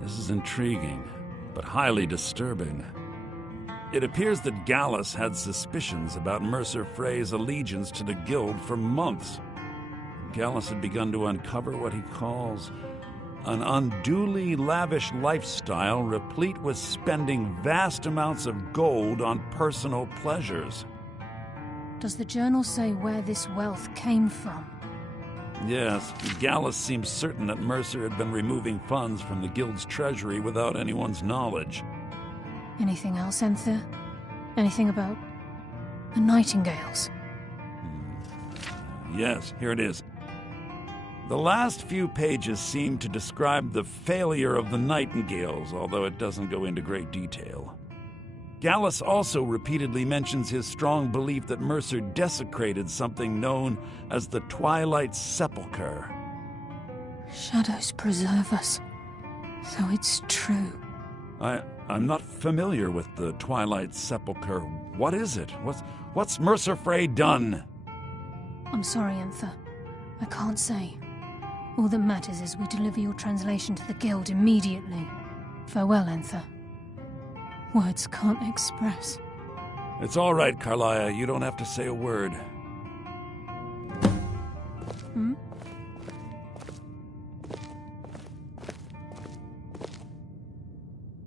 This is intriguing, but highly disturbing. It appears that Gallus had suspicions about Mercer Frey's allegiance to the Guild for months. Gallus had begun to uncover what he calls an unduly lavish lifestyle replete with spending vast amounts of gold on personal pleasures. Does the journal say where this wealth came from? Yes, Gallus seems certain that Mercer had been removing funds from the Guild's treasury without anyone's knowledge. Anything else, Enther? Anything about the Nightingales? Yes, here it is. The last few pages seem to describe the failure of the Nightingales, although it doesn't go into great detail. Gallus also repeatedly mentions his strong belief that Mercer desecrated something known as the Twilight Sepulchre. Shadows preserve us. So it's true. I'm not familiar with the Twilight Sepulchre. What is it? What's Mercer Frey done? I'm sorry, Enther. I can't say. All that matters is we deliver your translation to the Guild immediately. Farewell, Enther. Words can't express. It's all right, Carlia. You don't have to say a word.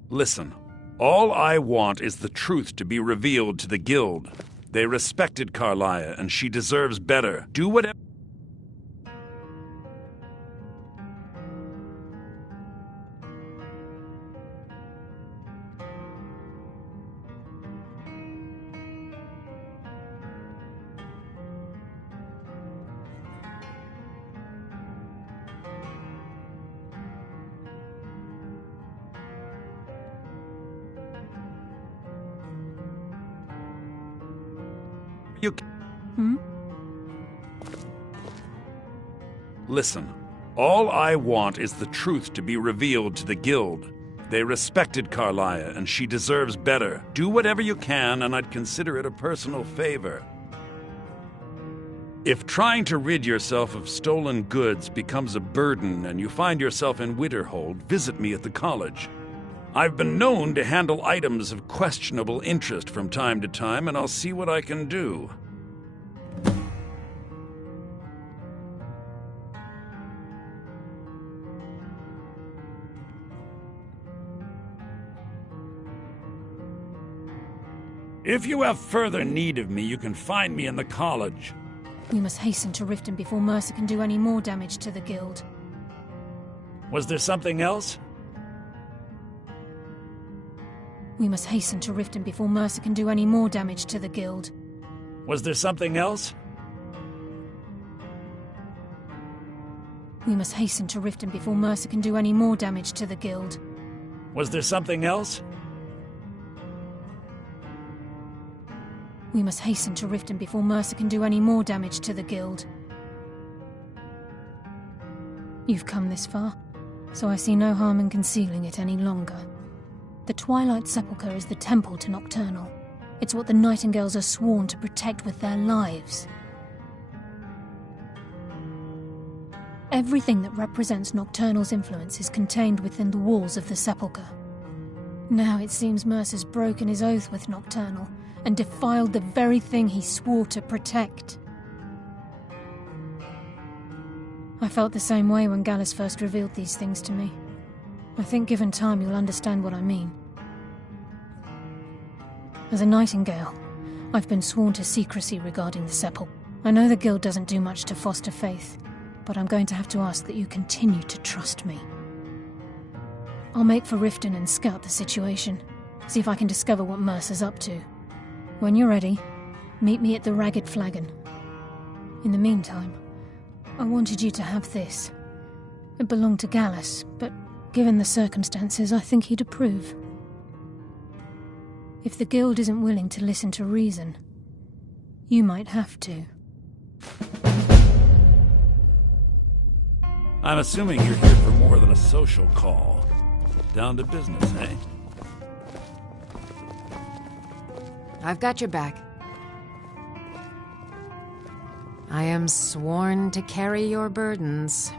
Listen, all I want is the truth to be revealed to the Guild. They respected Carlia, and she deserves better. Do whatever... Listen, all I want is the truth to be revealed to the Guild. They respected Carlia, and she deserves better. Do whatever you can, and I'd consider it a personal favor. If trying to rid yourself of stolen goods becomes a burden and you find yourself in Winterhold, visit me at the college. I've been known to handle items of questionable interest from time to time, and I'll see what I can do. If you have further need of me, you can find me in the college. We must hasten to Riften before Mercer can do any more damage to the Guild. Was there something else? We must hasten to Riften before Mercer can do any more damage to the Guild. Was there something else? We must hasten to Riften before Mercer can do any more damage to the Guild. Was there something else? We must hasten to Riften before Mercer can do any more damage to the Guild. You've come this far. So I see no harm in concealing it any longer. The Twilight Sepulchre is the temple to Nocturnal. It's what the Nightingales are sworn to protect with their lives. Everything that represents Nocturnal's influence is contained within the walls of the Sepulchre. Now it seems Mercer's broken his oath with Nocturnal and defiled the very thing he swore to protect. I felt the same way when Gallus first revealed these things to me. I think given time you'll understand what I mean. As a Nightingale, I've been sworn to secrecy regarding the Sepulchre. I know the Guild doesn't do much to foster faith, but I'm going to have to ask that you continue to trust me. I'll make for Riften and scout the situation, see if I can discover what Mercer's up to. When you're ready, meet me at the Ragged Flagon. In the meantime, I wanted you to have this. It belonged to Gallus, but given the circumstances, I think he'd approve. If the Guild isn't willing to listen to reason, you might have to. I'm assuming you're here for more than a social call. Down to business, eh? I've got your back. I am sworn to carry your burdens.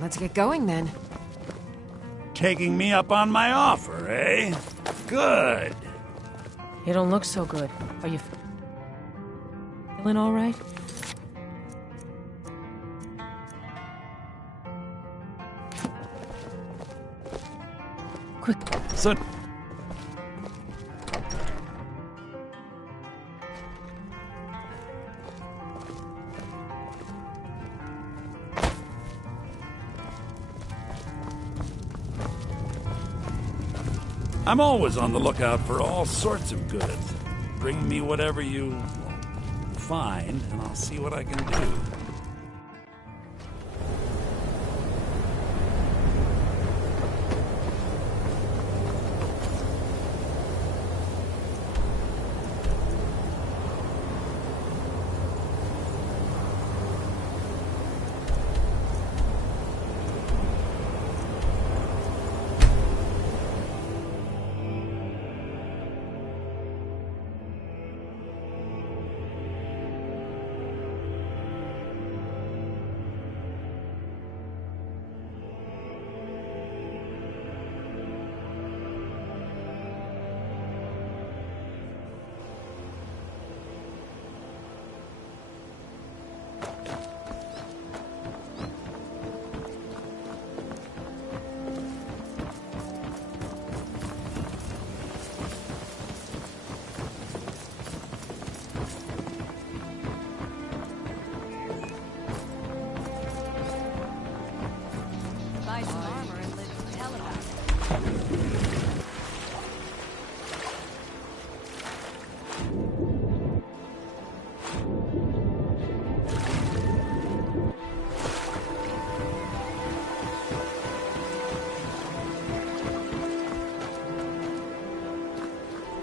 Let's get going, then. Taking me up on my offer, eh? Good. You don't look so good. Are you feeling all right? Quick. Son. I'm always on the lookout for all sorts of goods. Bring me whatever you find, and I'll see what I can do.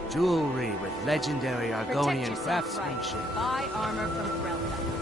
Jewelry with legendary Argonian craftsmanship. Right. Buy armor from Grelda.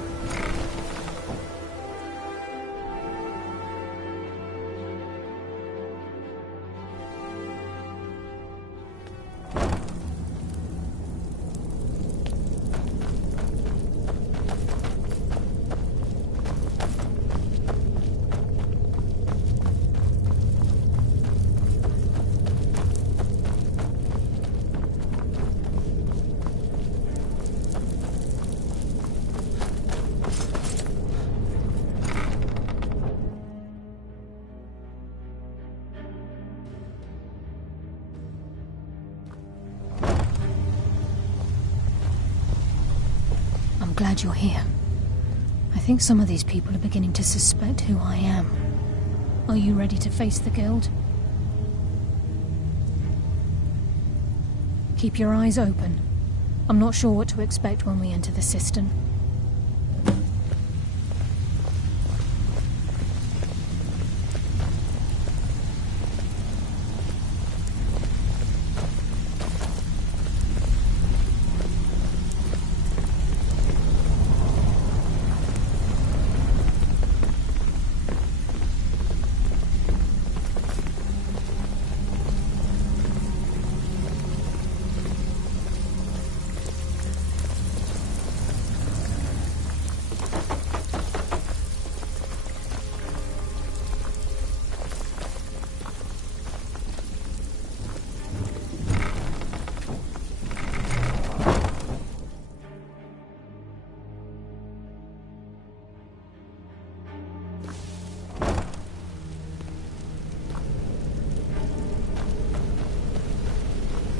Glad you're here. I think some of these people are beginning to suspect who I am. Are you ready to face the Guild? Keep your eyes open. I'm not sure what to expect when we enter the cistern.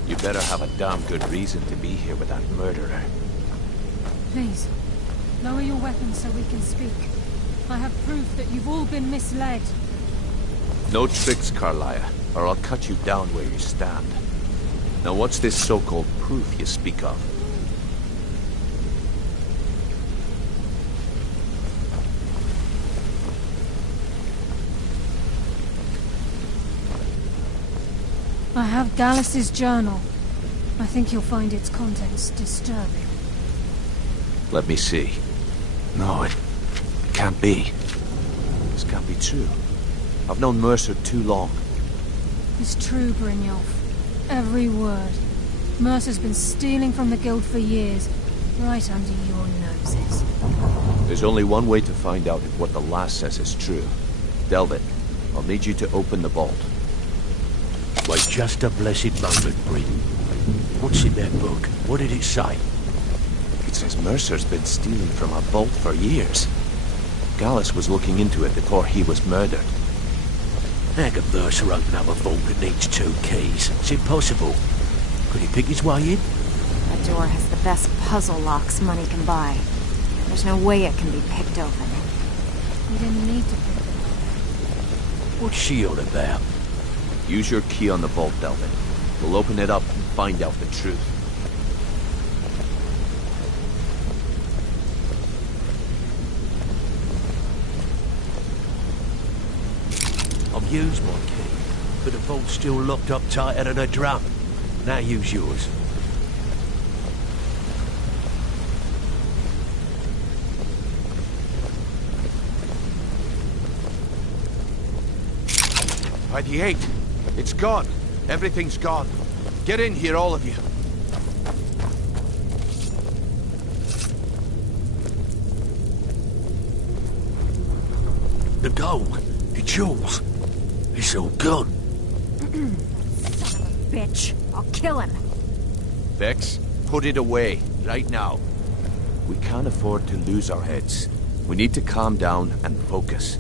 You better have a damn good reason to be here with that murderer. Please, lower your weapons so we can speak. I have proof that you've all been misled. No tricks, Carlia, or I'll cut you down where you stand. Now what's this so-called proof you speak of? I have Gallus's journal. I think you'll find its contents disturbing. Let me see. No, it can't be. This can't be true. I've known Mercer too long. It's true, Brynjolf. Every word. Mercer's been stealing from the Guild for years, right under your noses. There's only one way to find out if what the lass says is true. Delvin, I'll need you to open the vault. Wait just a blessed moment, Bryn. What's in that book? What did it say? It says Mercer's been stealing from a vault for years. Gallus was looking into it before he was murdered. How can Mercer open up a vault that needs 2 keys? It's impossible. Could he pick his way in? That door has the best puzzle locks money can buy. There's no way it can be picked open. You didn't need to pick it. What's she on about? Use your key on the vault, Delvin. We'll open it up and find out the truth. I've used my key, but the vault's still locked up tighter than a drum. Now use yours. By the 8. It's gone. Everything's gone. Get in here, all of you. The gold, the jewels, it's all gone. Son of a bitch. I'll kill him. Vex, put it away, right now. We can't afford to lose our heads. We need to calm down and focus.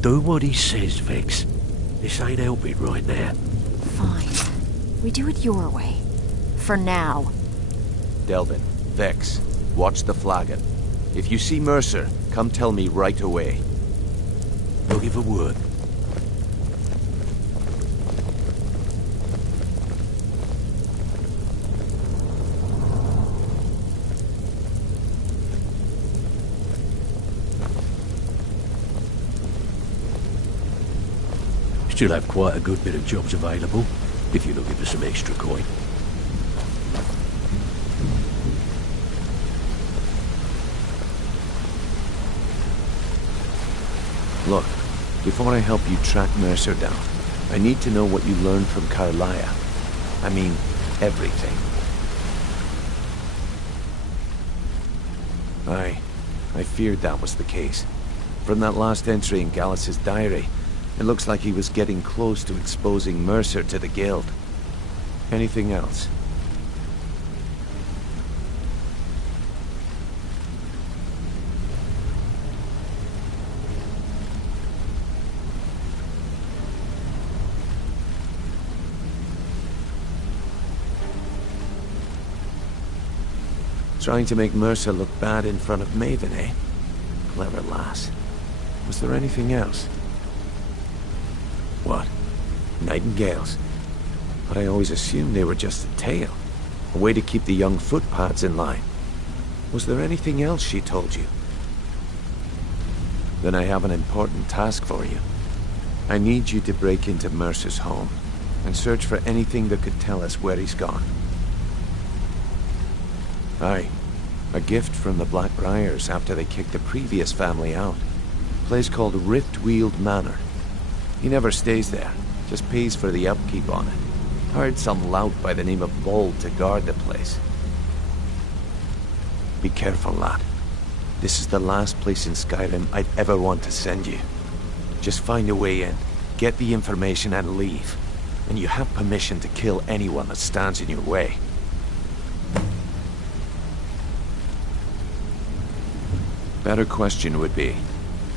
Do what he says, Vex. This ain't helping right now. Fine. We do it your way. For now. Delvin, Vex, watch the flagon. If you see Mercer, come tell me right away. I'll give a word. Still have quite a good bit of jobs available, if you're looking for some extra coin. Look, before I help you track Mercer down, I need to know what you learned from Carlia. I mean, everything. I feared that was the case. From that last entry in Gallus's diary, it looks like he was getting close to exposing Mercer to the Guild. Anything else? Trying to make Mercer look bad in front of Maven, eh? Clever lass. Was there anything else? What? Nightingales? But I always assumed they were just a tale. A way to keep the young footpads in line. Was there anything else she told you? Then I have an important task for you. I need you to break into Mercer's home and search for anything that could tell us where he's gone. Aye. A gift from the Blackbriars after they kicked the previous family out. A place called Riftweald Manor. He never stays there, just pays for the upkeep on it. Hired some lout by the name of Vold to guard the place. Be careful, lad. This is the last place in Skyrim I'd ever want to send you. Just find a way in, get the information and leave. And you have permission to kill anyone that stands in your way. Better question would be,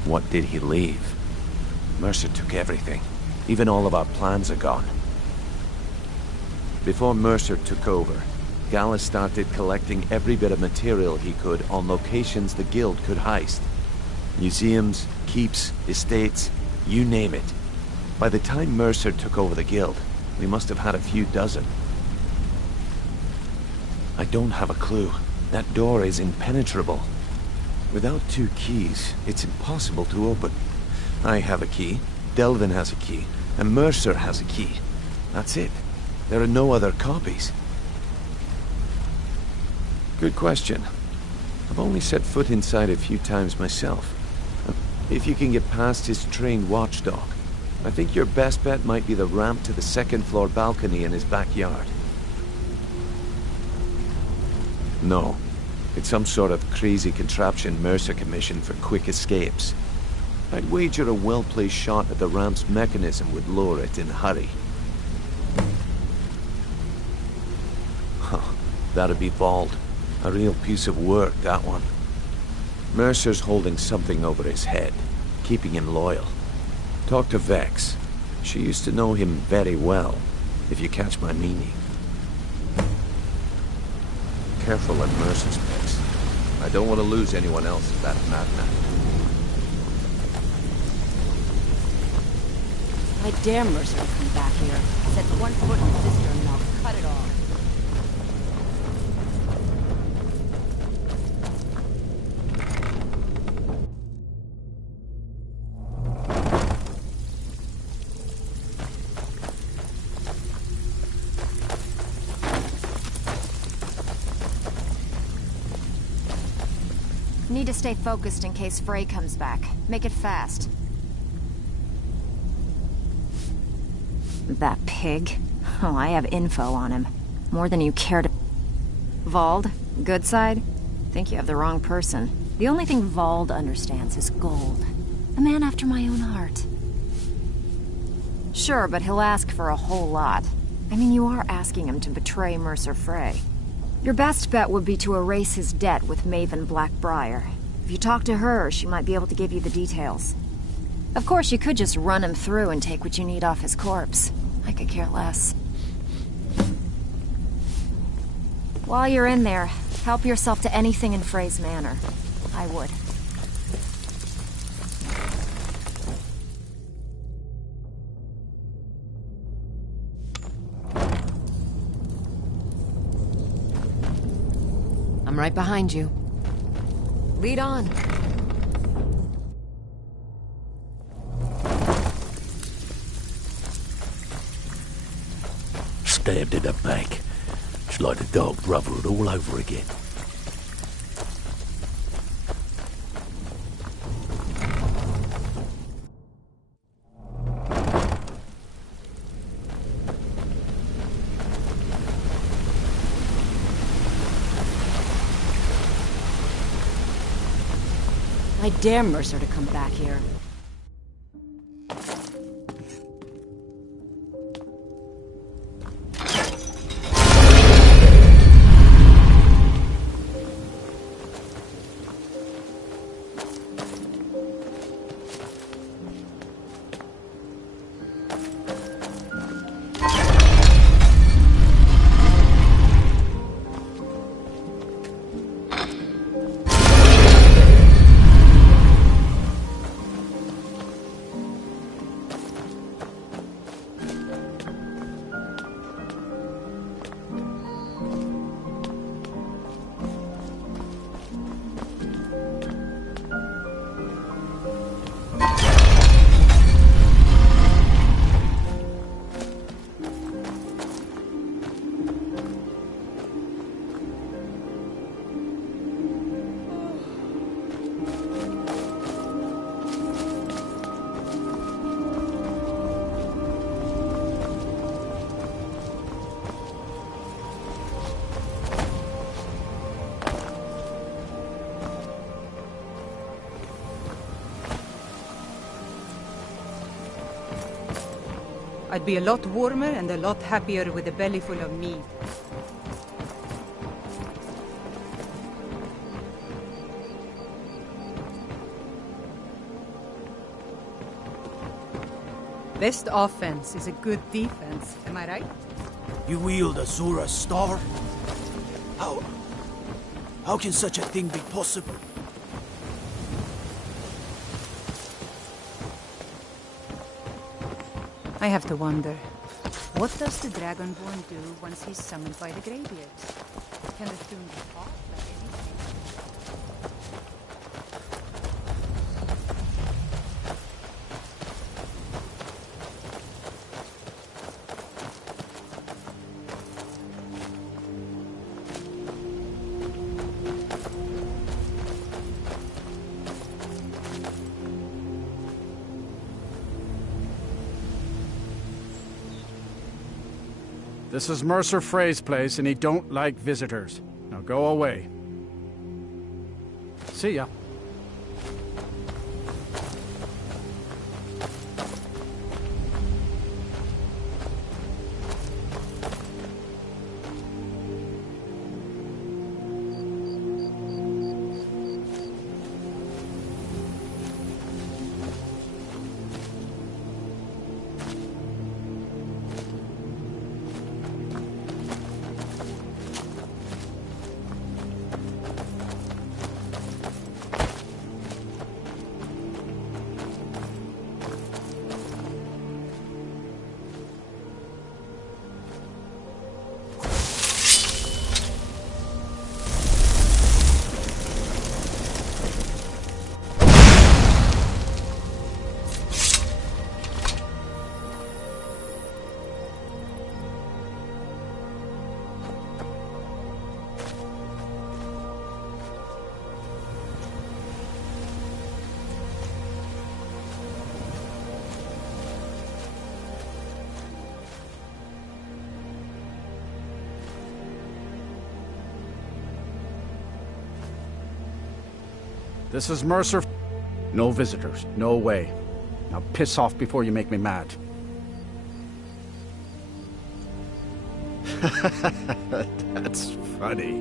what did he leave? Mercer took everything. Even all of our plans are gone. Before Mercer took over, Gallus started collecting every bit of material he could on locations the guild could heist. Museums, keeps, estates, you name it. By the time Mercer took over the guild, we must have had a few dozen. I don't have a clue. That door is impenetrable. Without 2 keys, it's impossible to open. I have a key, Delvin has a key, and Mercer has a key. That's it. There are no other copies. Good question. I've only set foot inside a few times myself. If you can get past his trained watchdog, I think your best bet might be the ramp to the 2nd floor balcony in his backyard. No. It's some sort of crazy contraption Mercer commissioned for quick escapes. I'd wager a well-placed shot at the ramp's mechanism would lower it in a hurry. Huh. That'd be Vold. A real piece of work, that one. Mercer's holding something over his head, keeping him loyal. Talk to Vex. She used to know him very well, if you catch my meaning. Careful at Mercer's place. I don't want to lose anyone else at that madman. I dare Mercer to come back here. Set 1 foot in the cistern and I'll cut it off. Need to stay focused in case Frey comes back. Make it fast. That pig? Oh, I have info on him. More than you care to... Vold? Good side? Think you have the wrong person. The only thing Vold understands is gold. A man after my own heart. Sure, but he'll ask for a whole lot. I mean, you are asking him to betray Mercer Frey. Your best bet would be to erase his debt with Maven Blackbriar. If you talk to her, she might be able to give you the details. Of course, you could just run him through and take what you need off his corpse. I could care less. While you're in there, help yourself to anything in Frey's manor. I would. I'm right behind you. Lead on. Stabbed in the back. It's like the Dark Brotherhood all over again. I dare Mercer to come back here. I'd be a lot warmer and a lot happier with a belly full of meat. Best offense is a good defense, am I right? You wield Azura's star? How can such a thing be possible? I have to wonder. What does the Dragonborn do once he's summoned by the Greybeards? Can the tune be fought like anything? This is Mercer Frey's place, and he don't like visitors. Now go away. See ya. This is Mercer. No visitors. No way. Now piss off before you make me mad. That's funny.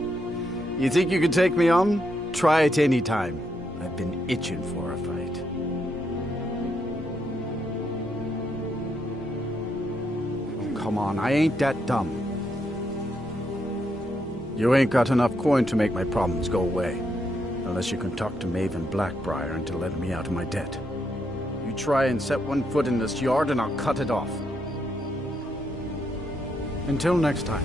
You think you can take me on? Try it any time. I've been itching for a fight. Oh, come on, I ain't that dumb. You ain't got enough coin to make my problems go away. Unless you can talk to Maven Blackbriar into letting me out of my debt. You try and set one foot in this yard and I'll cut it off. Until next time.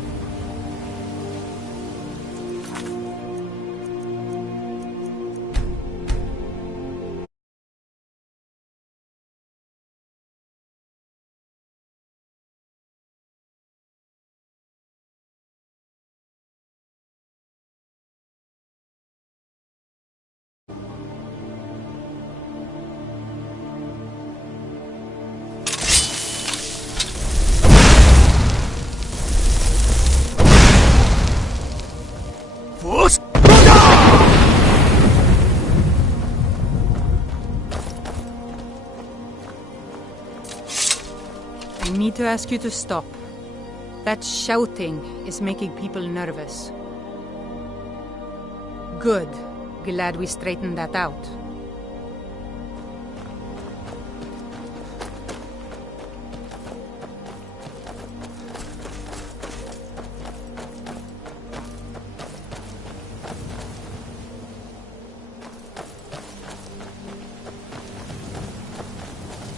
I need to ask you to stop. That shouting is making people nervous. Good. Glad we straightened that out.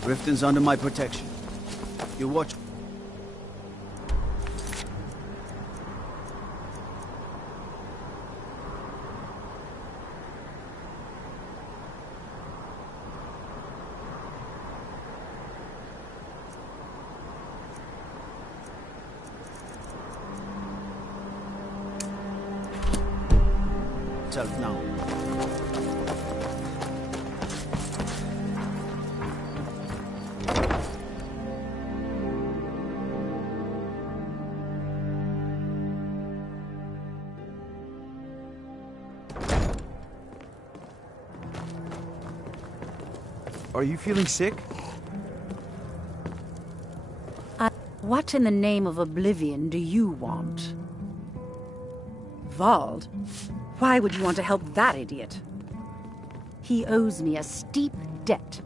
Riften's under my protection. You watch. Self now. Are you feeling sick? What in the name of oblivion do you want? Vald? Why would you want to help that idiot? He owes me a steep debt.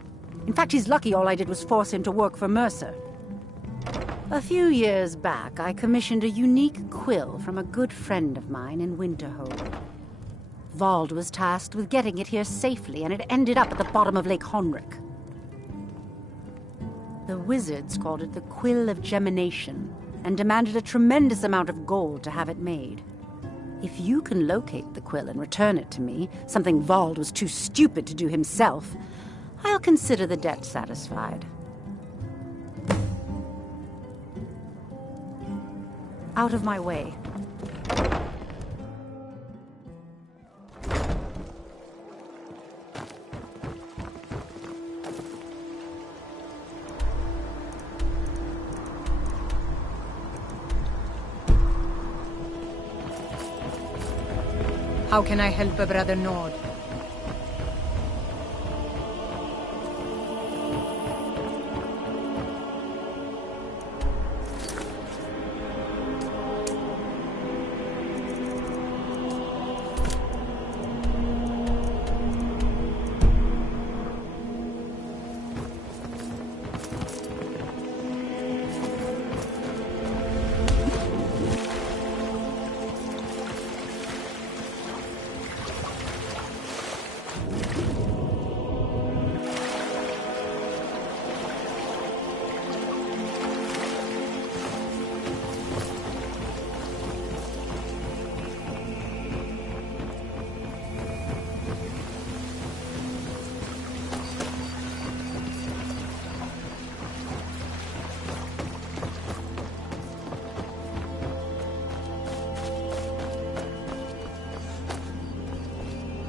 In fact, he's lucky all I did was force him to work for Mercer. A few years back, I commissioned a unique quill from a good friend of mine in Winterhold. Vald was tasked with getting it here safely, and it ended up at the bottom of Lake Honrick. The wizards called it the Quill of Gemination, and demanded a tremendous amount of gold to have it made. If you can locate the quill and return it to me, something Vald was too stupid to do himself, I'll consider the debt satisfied. Out of my way. How can I help a brother Nord?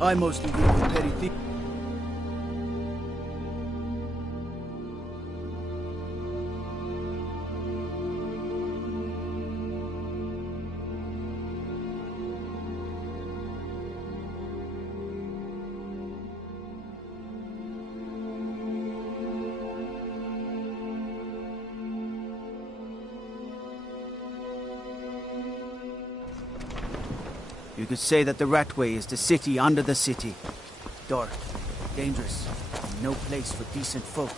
I mostly deal with petty thieves. You could say that the Ratway is the city under the city. Dark, dangerous, and no place for decent folk.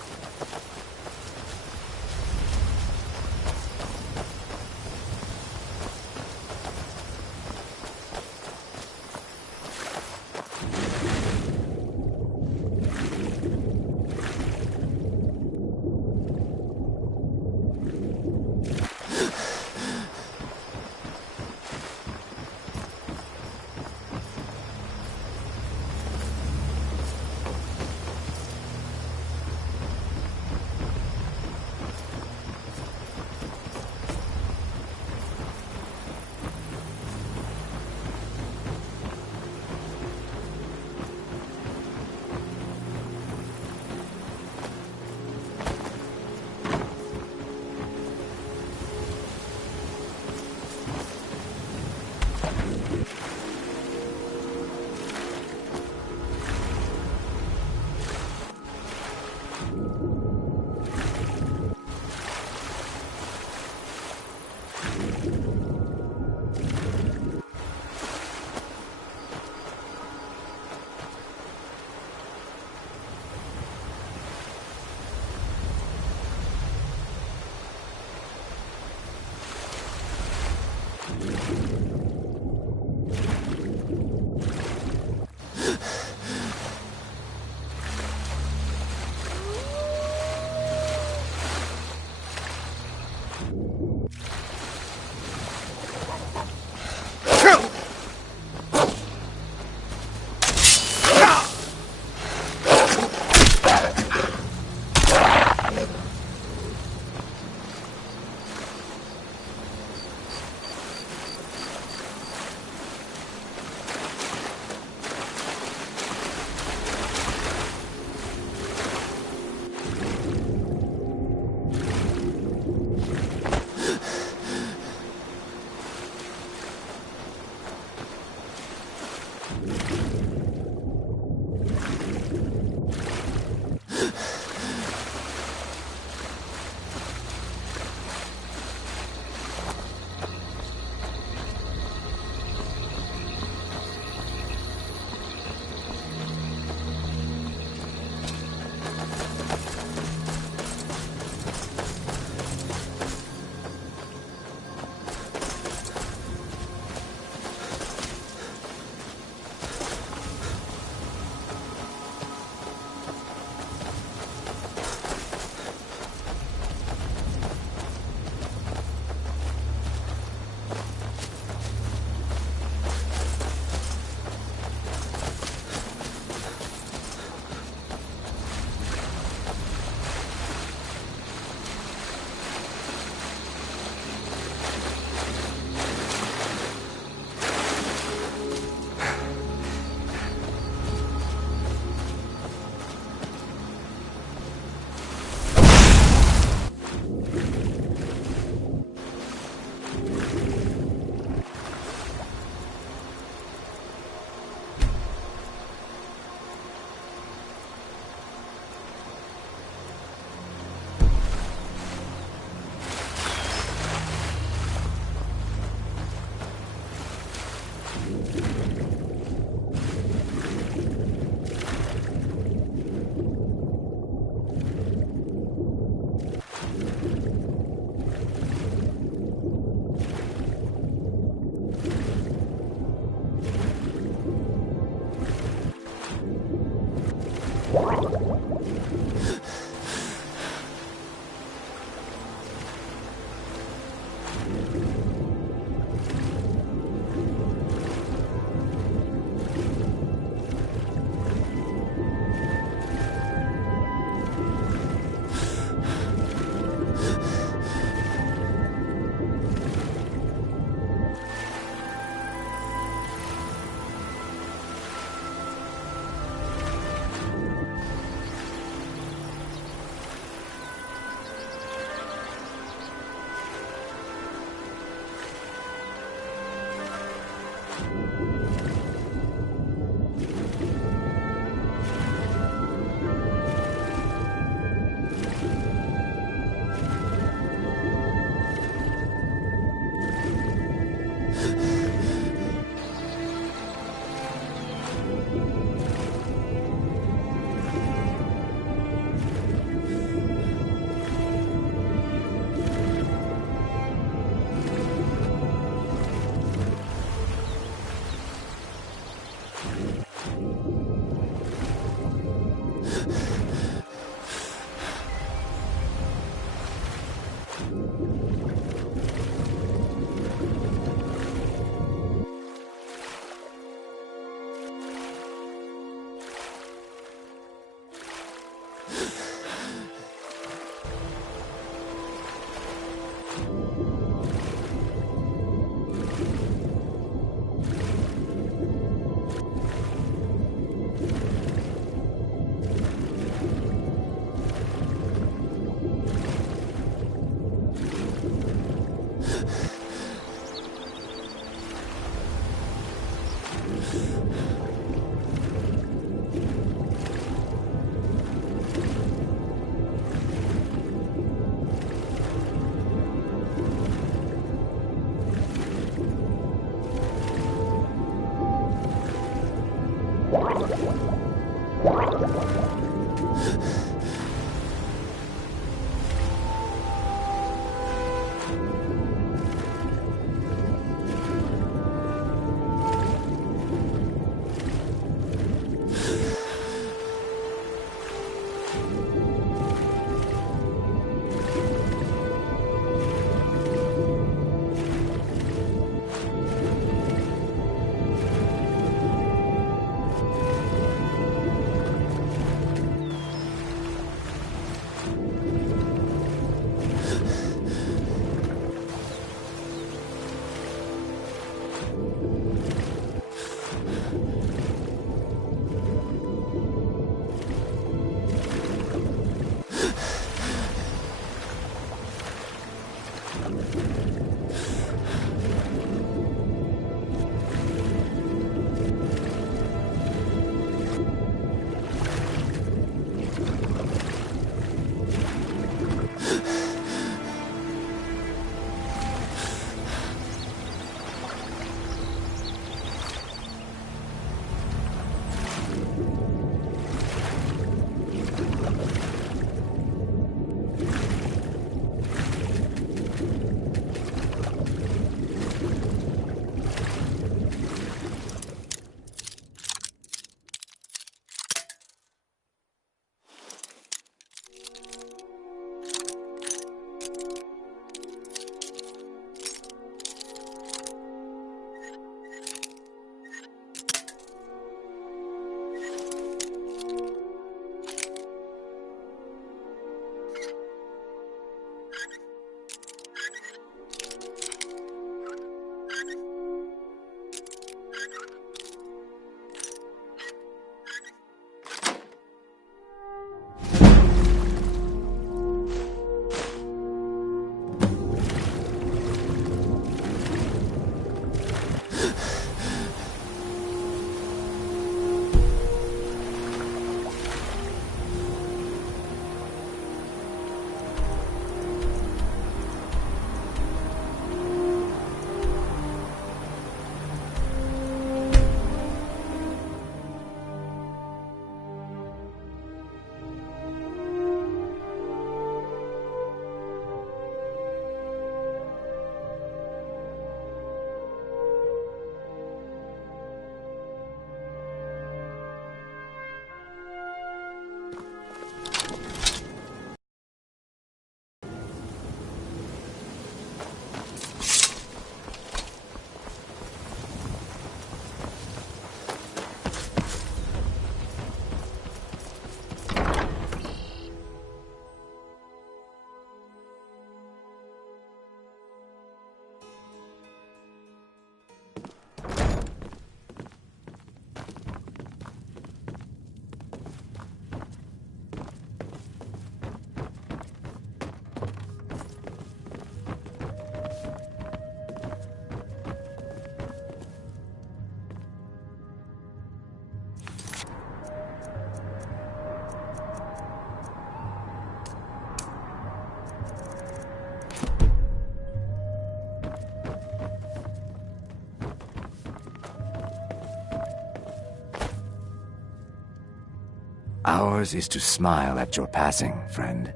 Ours is to smile at your passing, friend.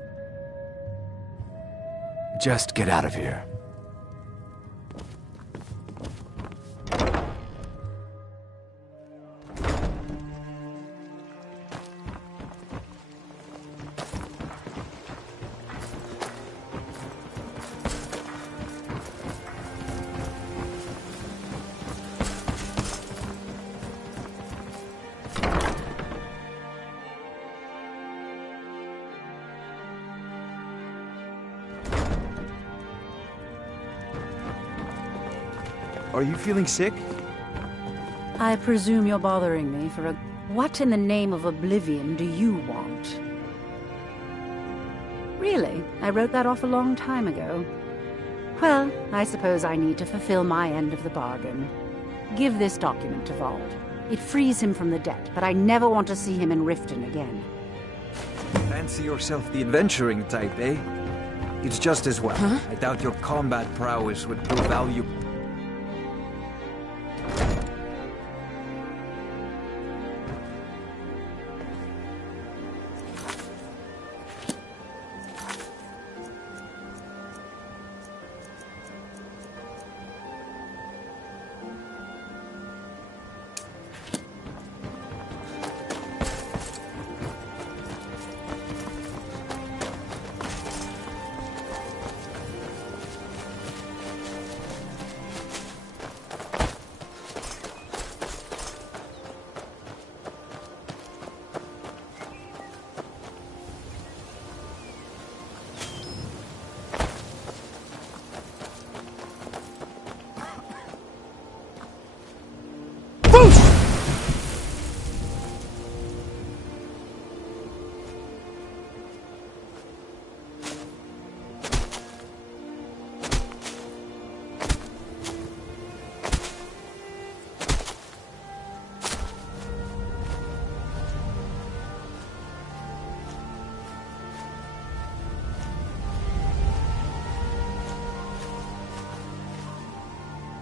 Just get out of here. Are you feeling sick? I presume you're bothering me for a... What in the name of oblivion do you want? Really? I wrote that off a long time ago. Well, I suppose I need to fulfill my end of the bargain. Give this document to Vald. It frees him from the debt, but I never want to see him in Riften again. Fancy yourself the adventuring type, eh? It's just as well. Huh? I doubt your combat prowess would prove valuable.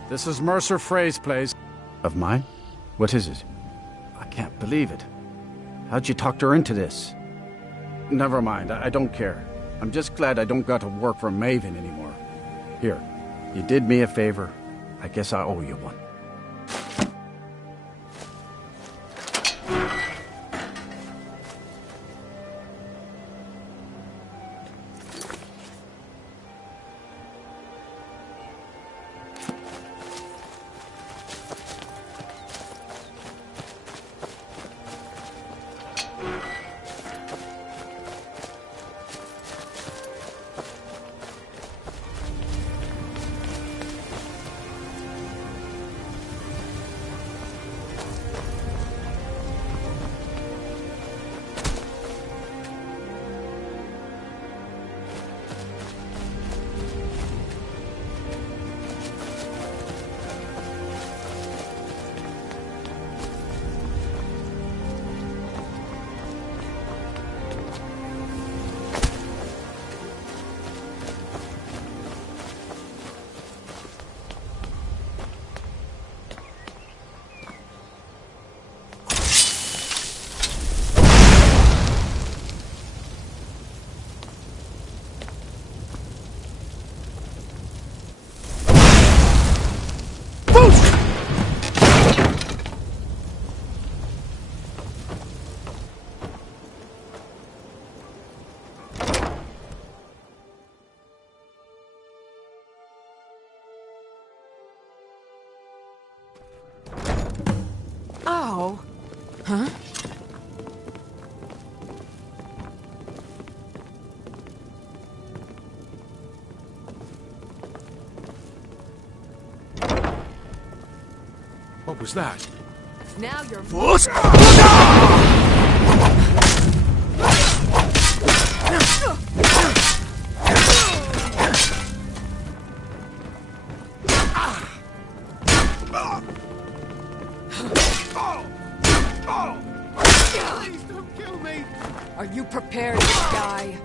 This is Mercer Frey's place. Of mine? What is it? I can't believe it. How'd you talk her into this? Never mind, I don't care. I'm just glad I don't got to work for Maven anymore. Here, you did me a favor. I guess I owe you one. Oh. Huh? What was that? Now you're... Force! Please don't kill me! Are you prepared to die?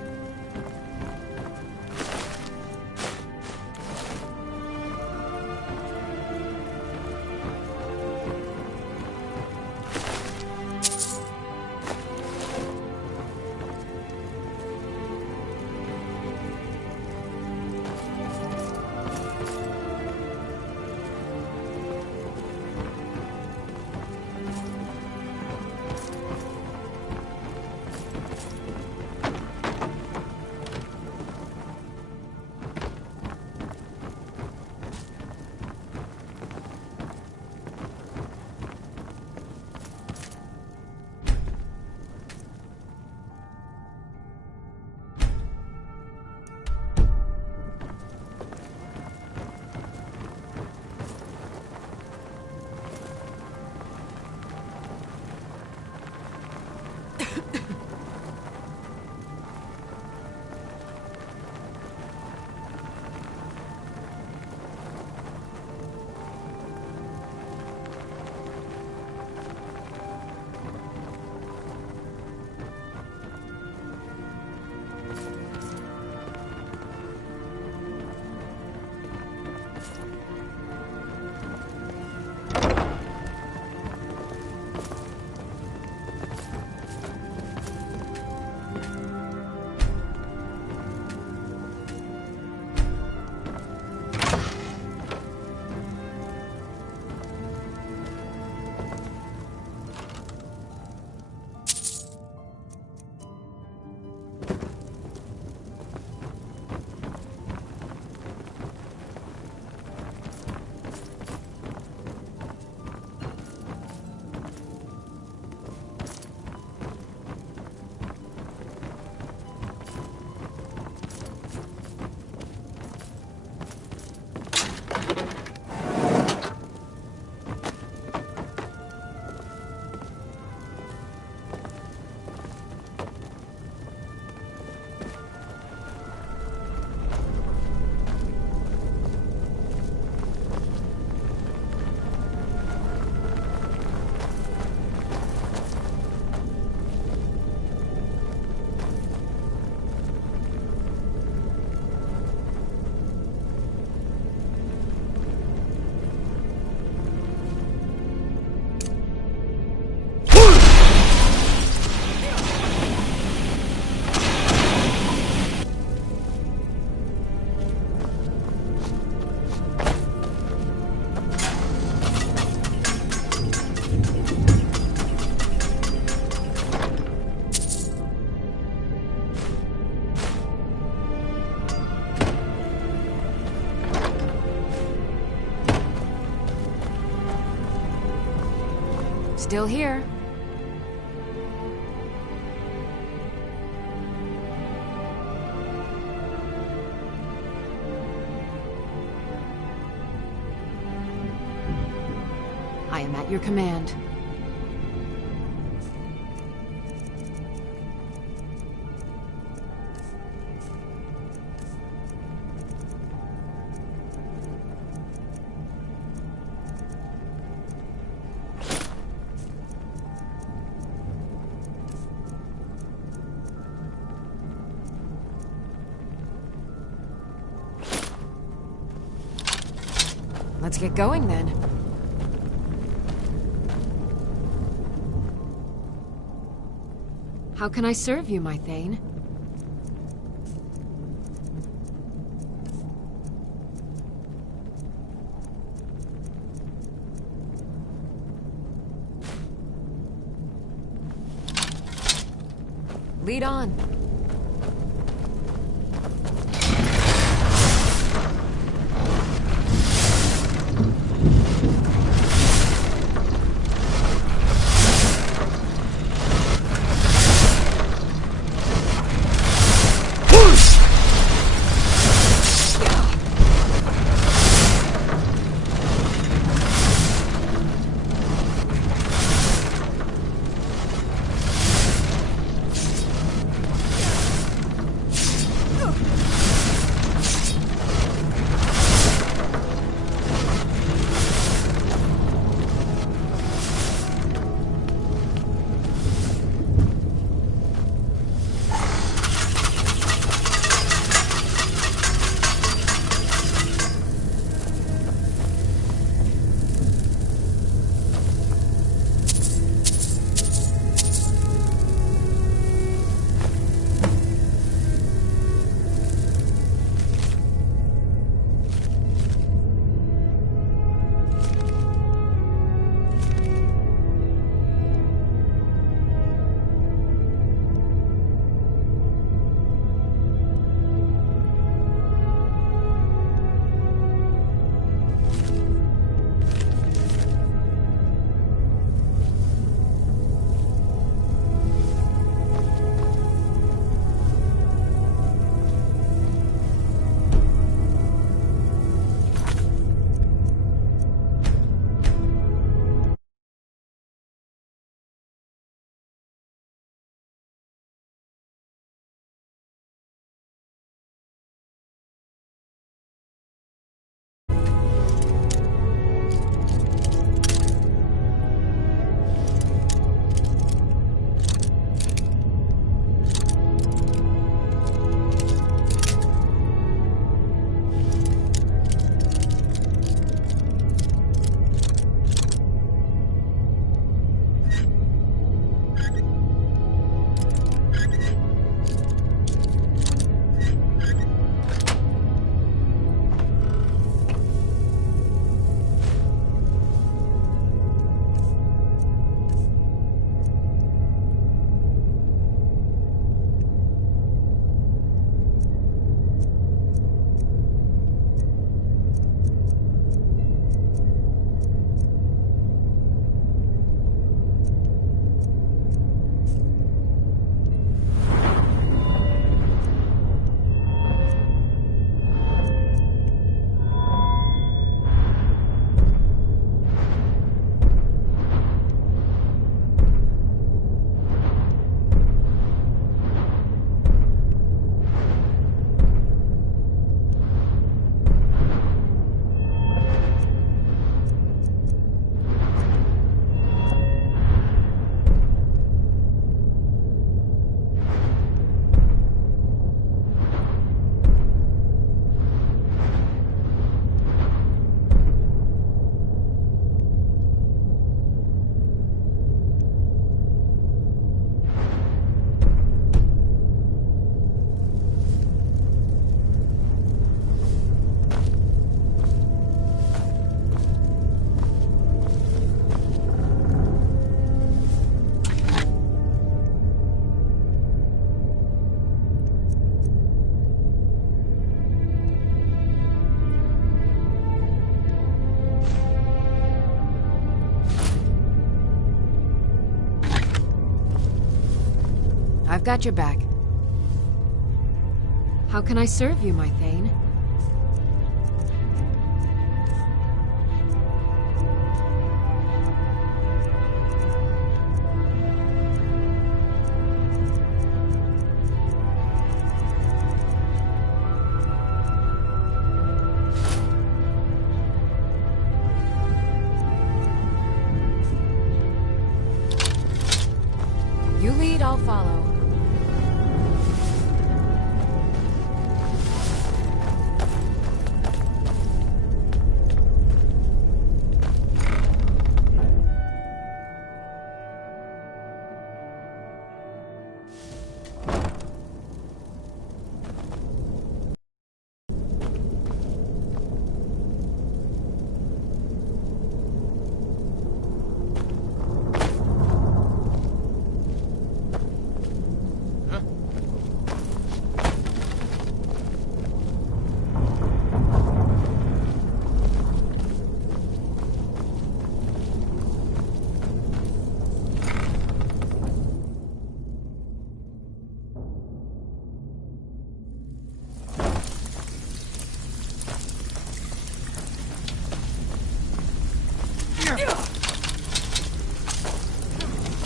Still here. I am at your command. Let's get going then. How can I serve you, my Thane? Lead on. I've got your back. How can I serve you, my Thane? You lead, I'll follow.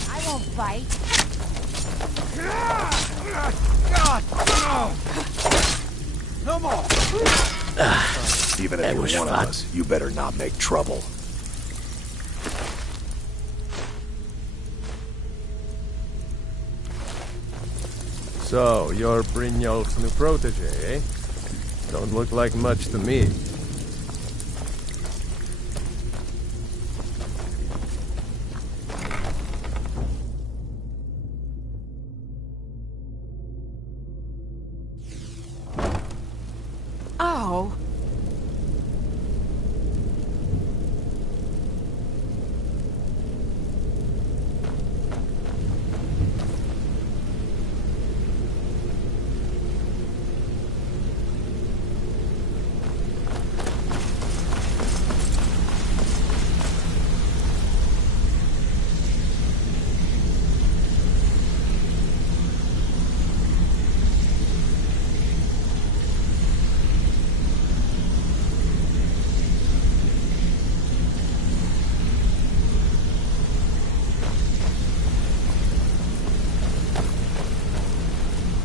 I won't fight. God, no! No more! Even if you're one of us, you better not make trouble. So, you're Brynjolf's new protege, eh? Don't look like much to me. Oh.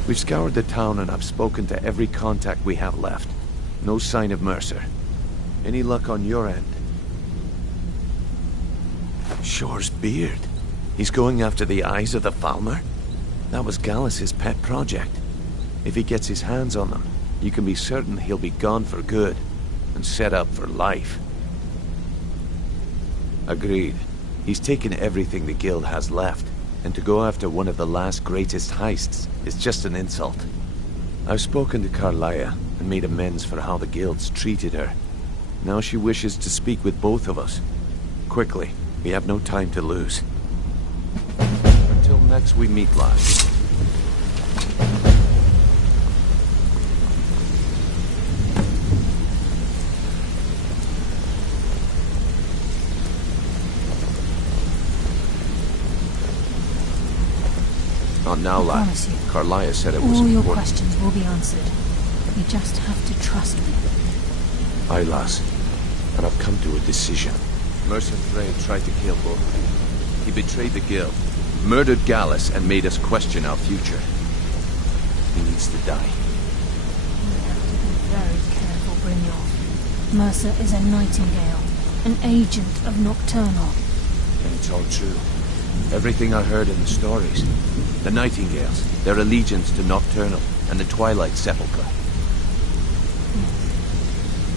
We've scoured the town and I've spoken to every contact we have left. No sign of Mercer. Any luck on your end? Shore's beard. He's going after the eyes of the Falmer? That was Gallus's pet project. If he gets his hands on them, you can be certain he'll be gone for good and set up for life. Agreed. He's taken everything the guild has left, and to go after one of the last greatest heists is just an insult. I've spoken to Carlia and made amends for how the guilds treated her. Now she wishes to speak with both of us. Quickly, we have no time to lose. Until next we meet, lads. Not now, lad. Carlia said it was all your important. questions will be answered. You just have to trust me. Aye, lass. And I've come to a decision. Mercer Frey tried to kill both. He betrayed the guild, murdered Gallus, and made us question our future. He needs to die. You have to be very careful, Brynjolf. Mercer is a Nightingale, an agent of Nocturnal. And it's all true. Everything I heard in the stories. The Nightingales, their allegiance to Nocturnal, and the Twilight Sepulchre.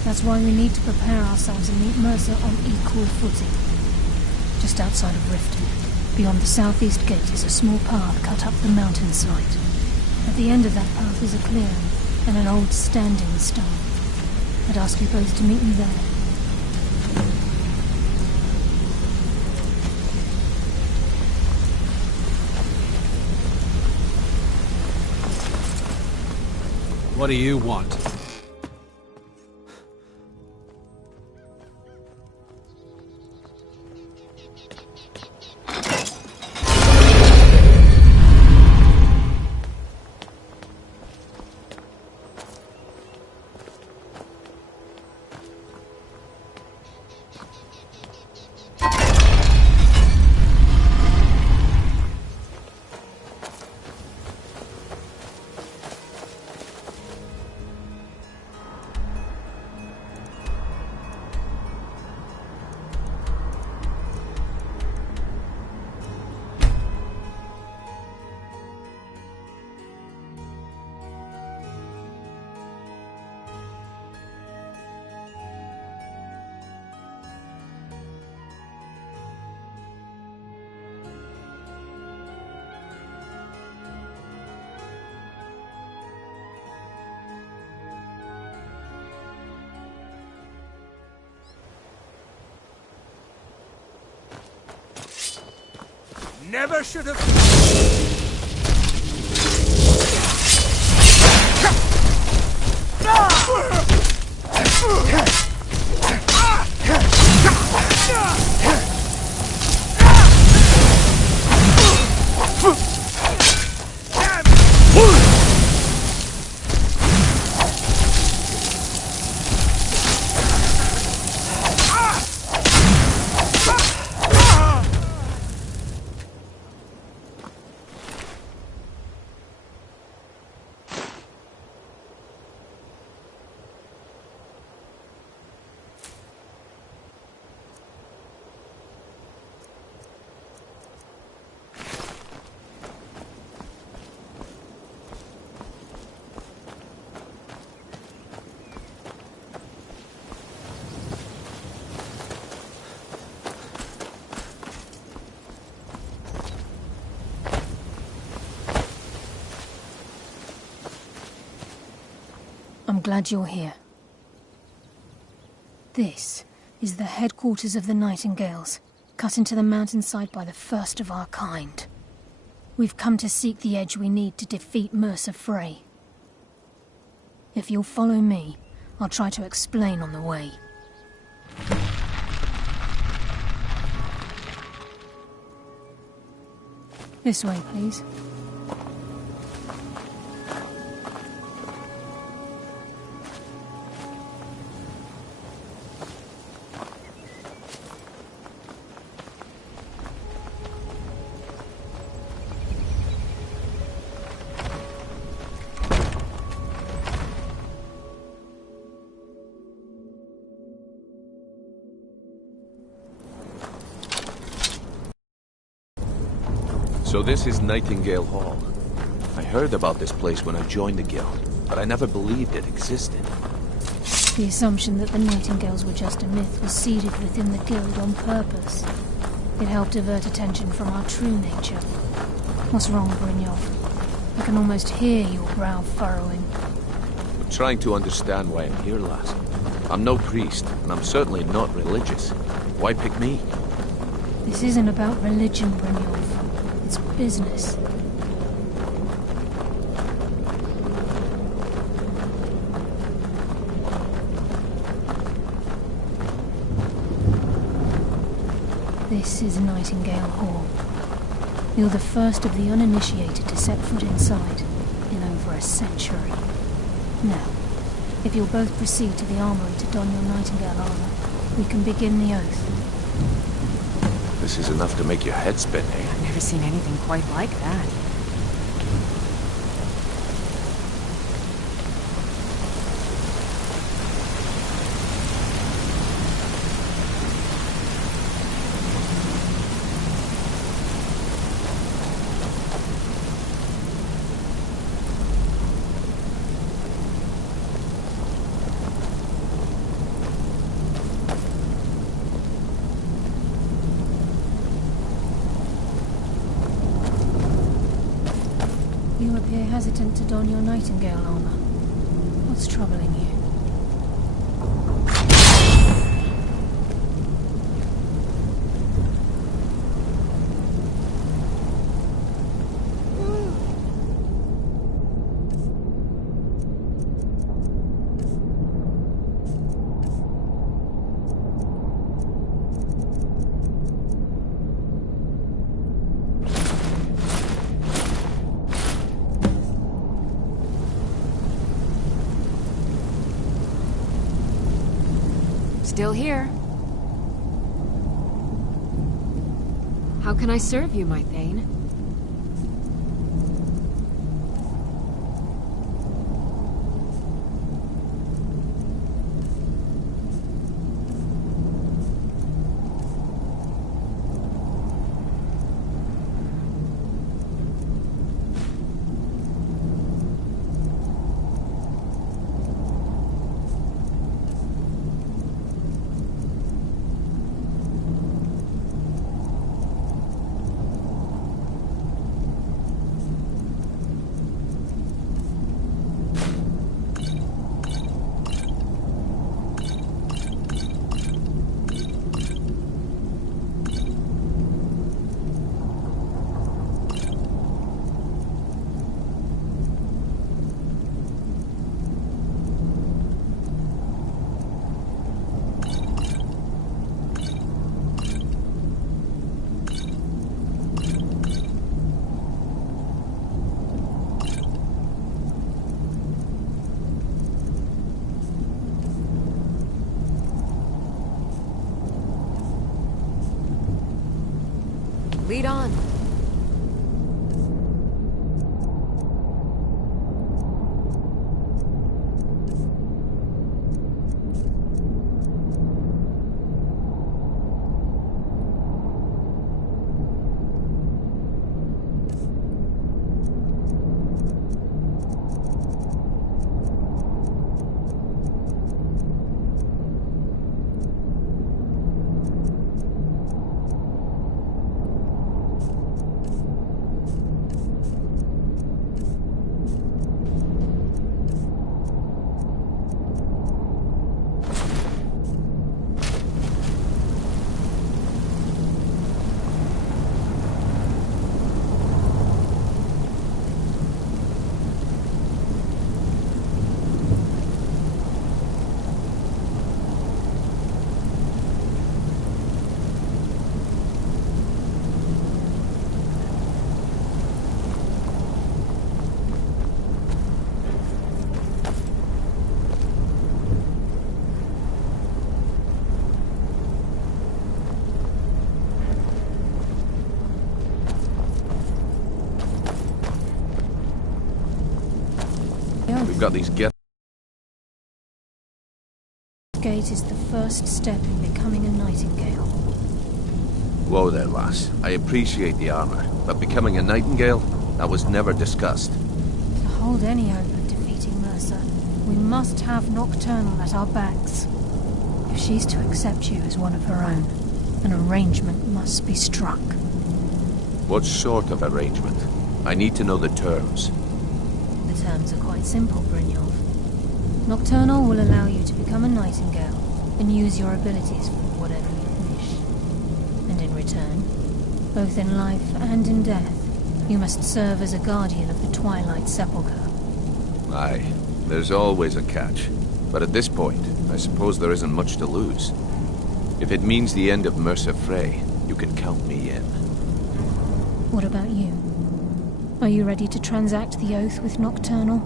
That's why we need to prepare ourselves and meet Mercer on equal footing. Just outside of Riften, beyond the southeast gate, is a small path cut up the mountainside. At the end of that path is a clearing and an old standing stone. I'd ask you both to meet me there. What do you want? never should have... I'm glad you're here. This is the headquarters of the Nightingales, cut into the mountainside by the first of our kind. We've come to seek the edge we need to defeat Mercer Frey. If you'll follow me, I'll try to explain on the way. This way, please. So this is Nightingale Hall. I heard about this place when I joined the guild, but I never believed it existed. The assumption that the Nightingales were just a myth was seeded within the guild on purpose. It helped divert attention from our true nature. What's wrong, Brynjolf? I can almost hear your brow furrowing. I'm trying to understand why I'm here, lass. I'm no priest, and I'm certainly not religious. Why pick me? This isn't about religion, Brynjolf. It's business. This is Nightingale Hall. You're the first of the uninitiated to set foot inside in over a century. Now, if you'll both proceed to the armory to don your Nightingale armor, we can begin the oath. This is enough to make your head spin, eh? I've never seen anything quite like that. You appear hesitant to don your Nightingale armor. What's troubling you? Still here. How can I serve you, my Thane? We've got these gate is the first step in becoming a nightingale. Whoa there, lass. I appreciate the armor, but becoming a nightingale? That was never discussed. To hold any hope of defeating Mercer, we must have Nocturnal at our backs. If she's to accept you as one of her own, an arrangement must be struck. What sort of arrangement? I need to know the terms. The terms are quite simple, Brynjolf. Nocturnal will allow you to become a nightingale and use your abilities for whatever you wish. And in return, both in life and in death, you must serve as a guardian of the Twilight Sepulchre. Aye, there's always a catch. But at this point, I suppose there isn't much to lose. If it means the end of Mercer Frey, you can count me in. What about you? Are you ready to transact the oath with Nocturnal?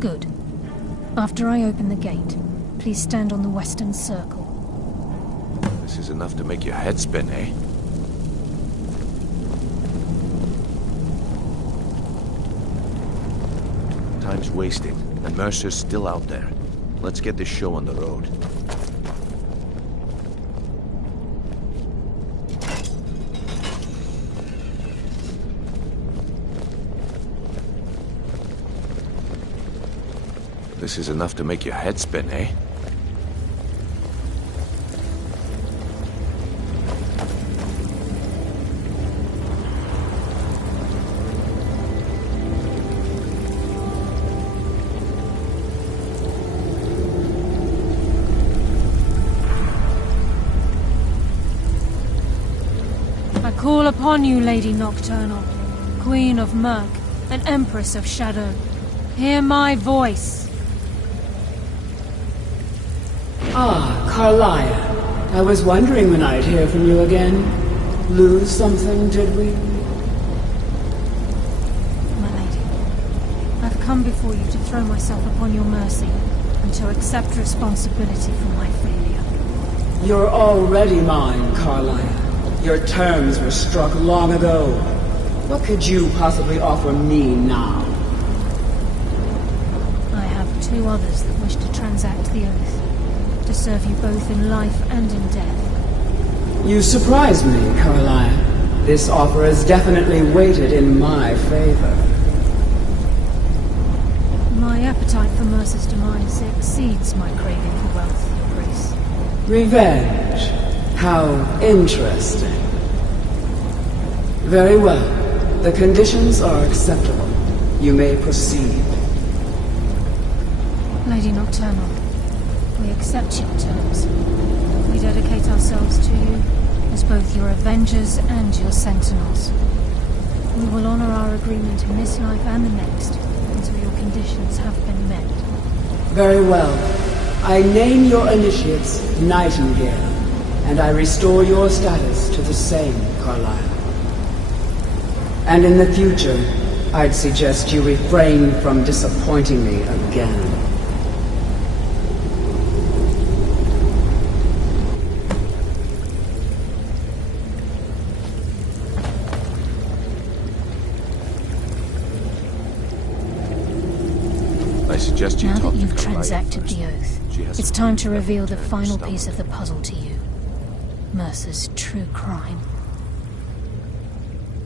Good. After I open the gate, please stand on the western circle. This is enough to make your head spin, eh? Time's wasting, and Mercer's still out there. Let's get this show on the road. This is enough to make your head spin, eh? I call upon you, Lady Nocturnal, Queen of Murk and Empress of Shadow. Hear my voice. Ah, Carlia. I was wondering when I'd hear from you again. Lose something, did we? My lady, I've come before you to throw myself upon your mercy and to accept responsibility for my failure. You're already mine, Carlia. Your terms were struck long ago. What could you possibly offer me now? I have two others that wish to transact the oath. To serve you both in life and in death. You surprise me, Carlia. This offer is definitely weighted in my favor. My appetite for Mercer's demise exceeds my craving for wealth, Your Grace. Revenge. How interesting. Very well. The conditions are acceptable. You may proceed. Lady Nocturnal, we accept your terms. We dedicate ourselves to you as both your avengers and your sentinels. We will honor our agreement in this life and the next until your conditions have been met. Very well. I name your initiates Nightingale, and I restore your status to the same, Carlisle. And in the future, I'd suggest you refrain from disappointing me again. Now that you've transacted the oath, it's time to reveal the final piece of the puzzle to you. Mercer's true crime.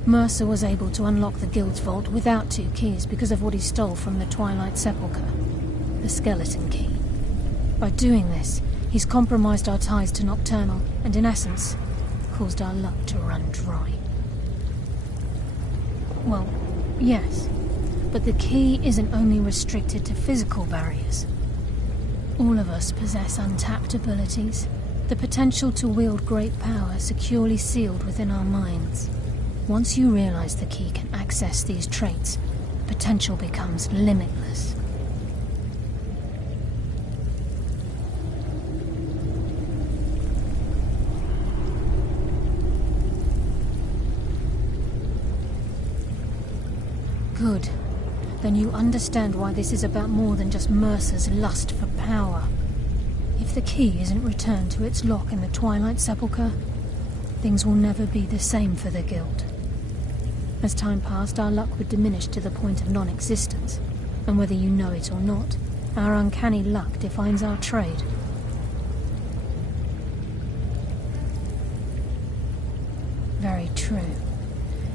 Mercer was able to unlock the Guild's vault without 2 keys because of what he stole from the Twilight Sepulchre, the skeleton key. By doing this, he's compromised our ties to Nocturnal and, in essence, caused our luck to run dry. Well, yes. But the key isn't only restricted to physical barriers. All of us possess untapped abilities, the potential to wield great power securely sealed within our minds. Once you realize the key can access these traits, potential becomes limitless. Good. Then you understand why this is about more than just Mercer's lust for power. If the key isn't returned to its lock in the Twilight Sepulchre, things will never be the same for the Guild. As time passed, our luck would diminish to the point of non-existence. And whether you know it or not, our uncanny luck defines our trade. Very true.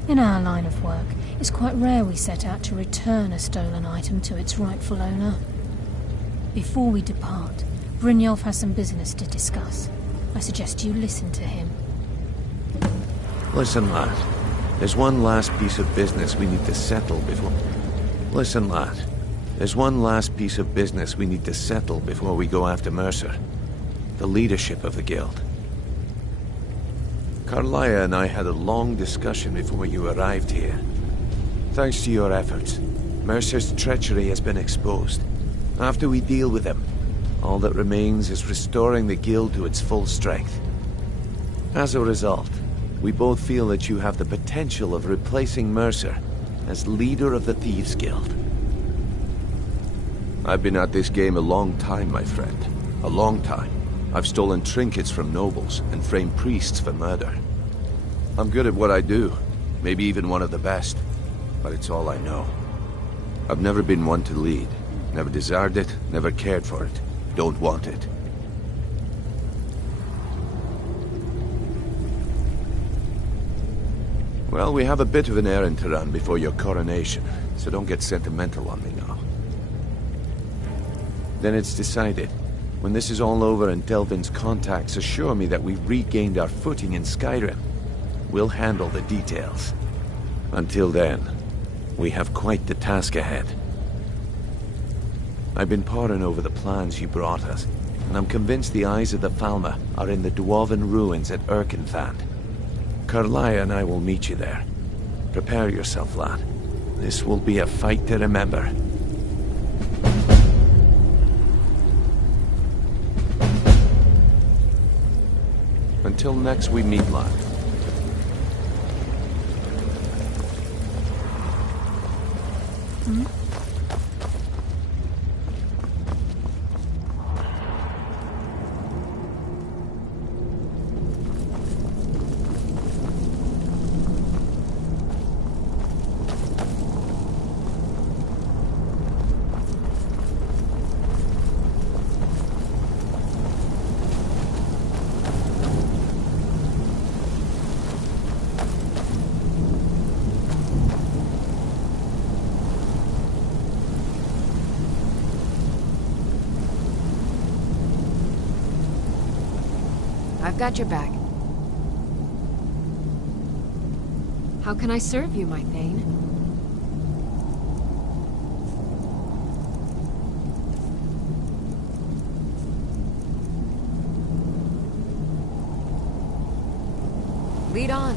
In our line of work, it's quite rare we set out to return a stolen item to its rightful owner. Before we depart, Brynjolf has some business to discuss. I suggest you listen to him. Listen, lad. There's one last piece of business we need to settle before... Listen, lad. There's one last piece of business we need to settle before we go after Mercer. The leadership of the guild. Carlia and I had a long discussion before you arrived here. Thanks to your efforts, Mercer's treachery has been exposed. After we deal with him, all that remains is restoring the guild to its full strength. As a result, we both feel that you have the potential of replacing Mercer as leader of the Thieves' Guild. I've been at this game a long time, my friend. A long time. I've stolen trinkets from nobles and framed priests for murder. I'm good at what I do, maybe even one of the best, but it's all I know. I've never been one to lead, never desired it, never cared for it, don't want it. Well, we have a bit of an errand to run before your coronation, so don't get sentimental on me now. Then it's decided. When this is all over and Delvin's contacts assure me that we've regained our footing in Skyrim, we'll handle the details. Until then, we have quite the task ahead. I've been poring over the plans you brought us, and I'm convinced the eyes of the Falmer are in the Dwarven ruins at Erkenthand. Carlia and I will meet you there. Prepare yourself, lad. This will be a fight to remember. Until next we meet, lad. I've got your back. How can I serve you, my Thane? Lead on.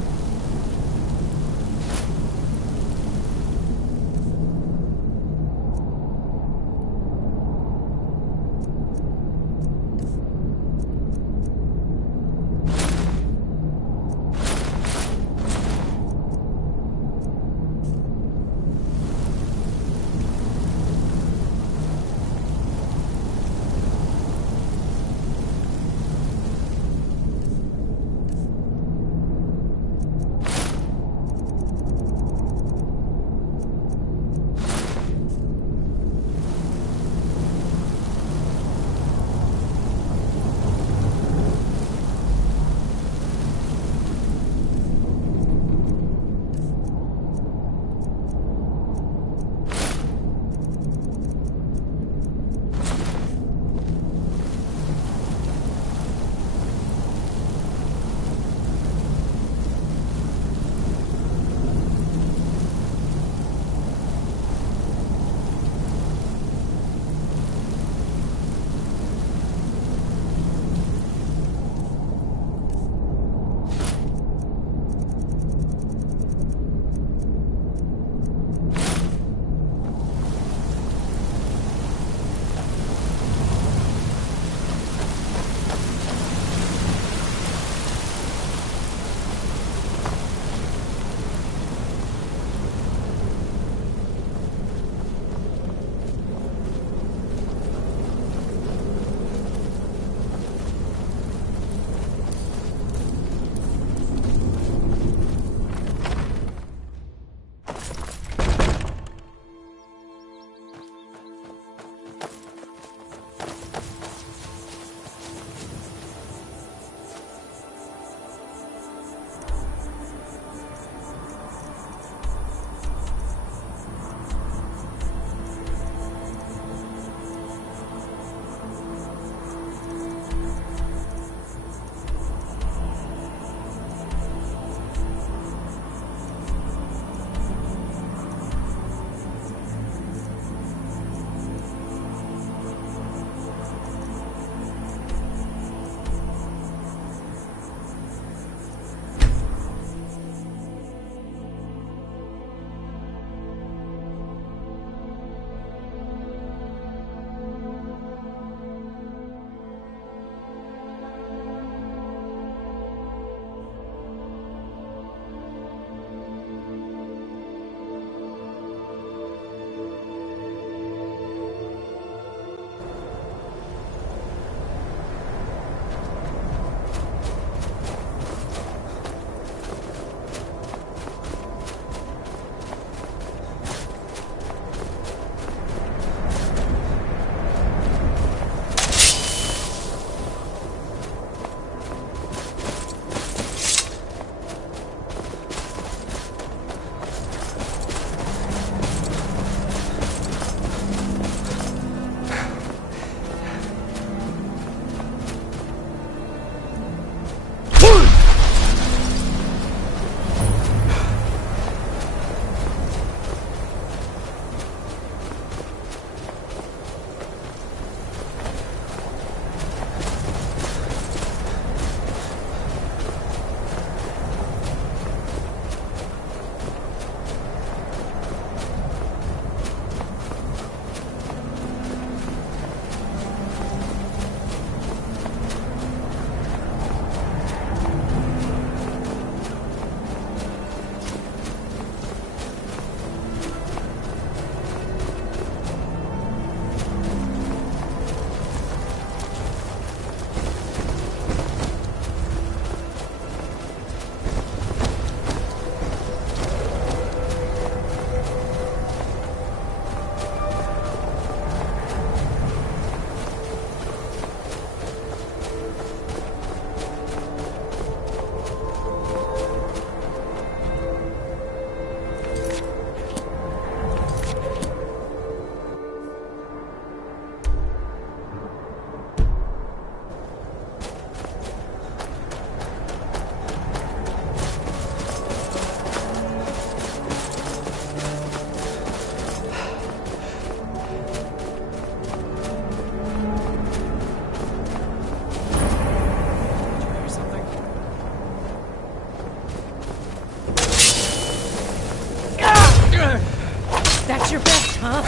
That's your best, huh?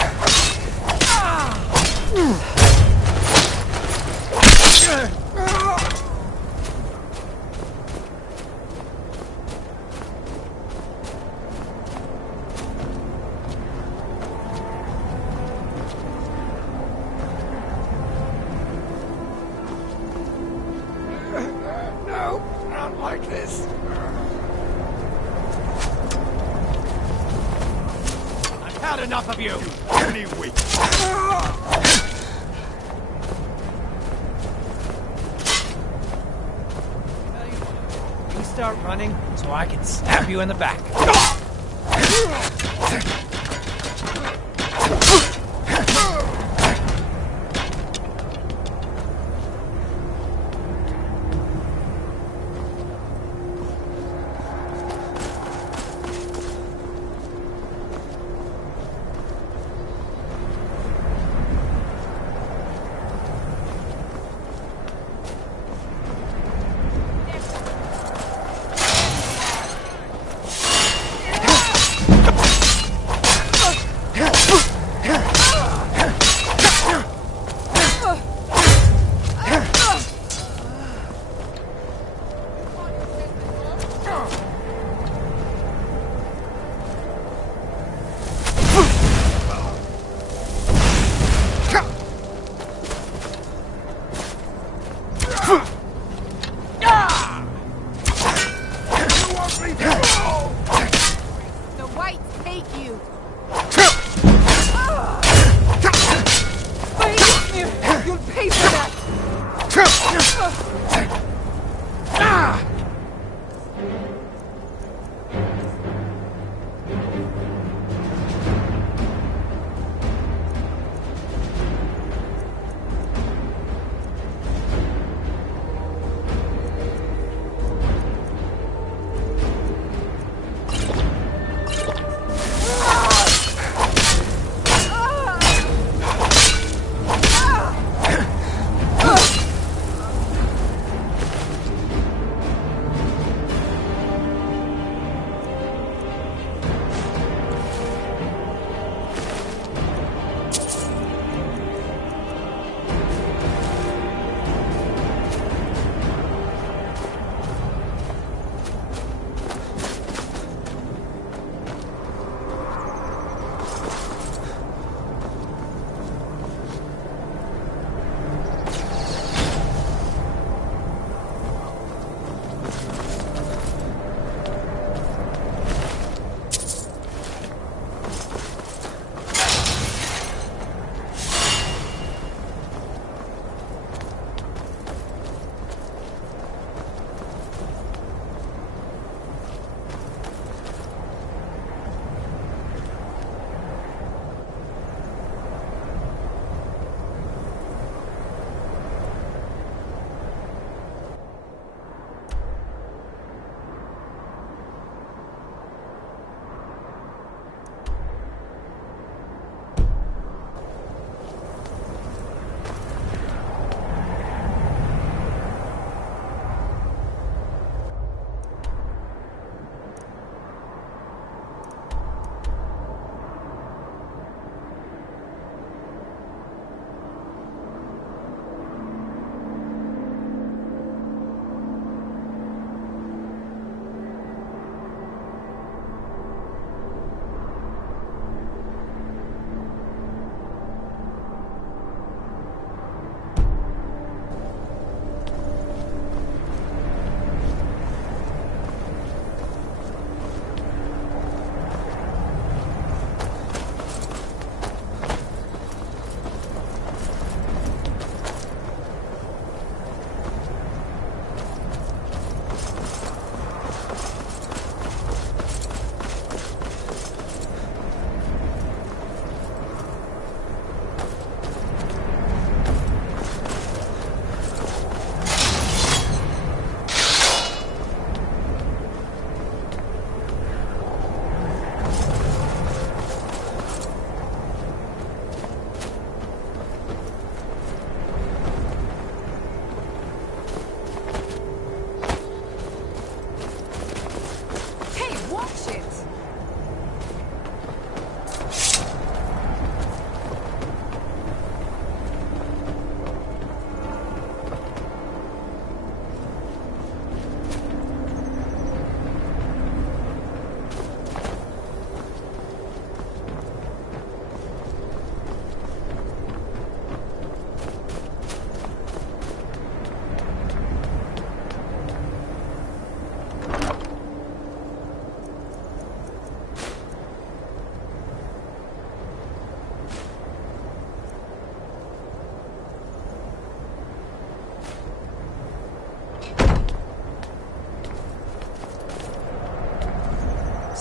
No, not like this. I've had enough of you! Pretty weak. You start running so I can stab you in the back.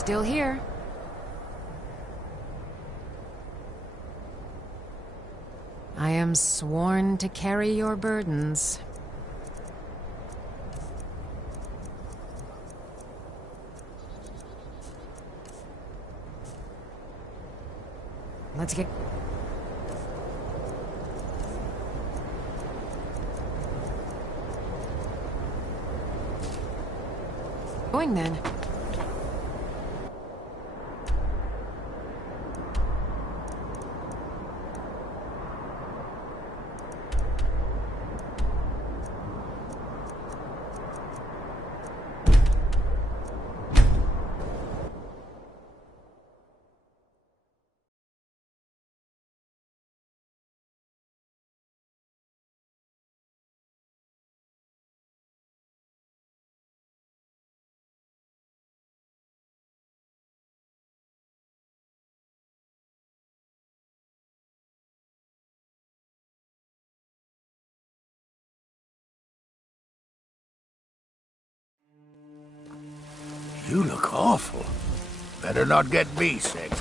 still here. I am sworn to carry your burdens. Let's get... going then. You look awful. Better not get me sick.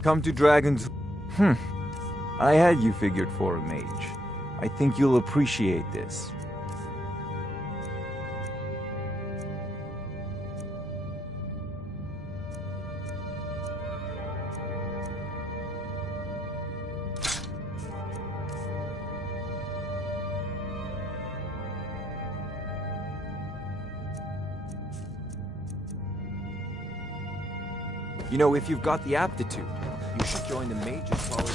Come to Dragon's... I had you figured for a mage. I think you'll appreciate this. You know, if you've got the aptitude, you should join the Mages College.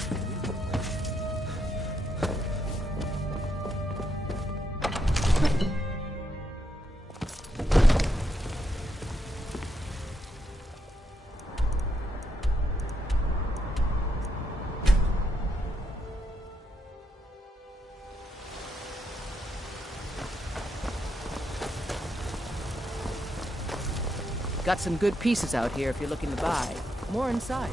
Got some good pieces out here if you're looking to buy. More inside.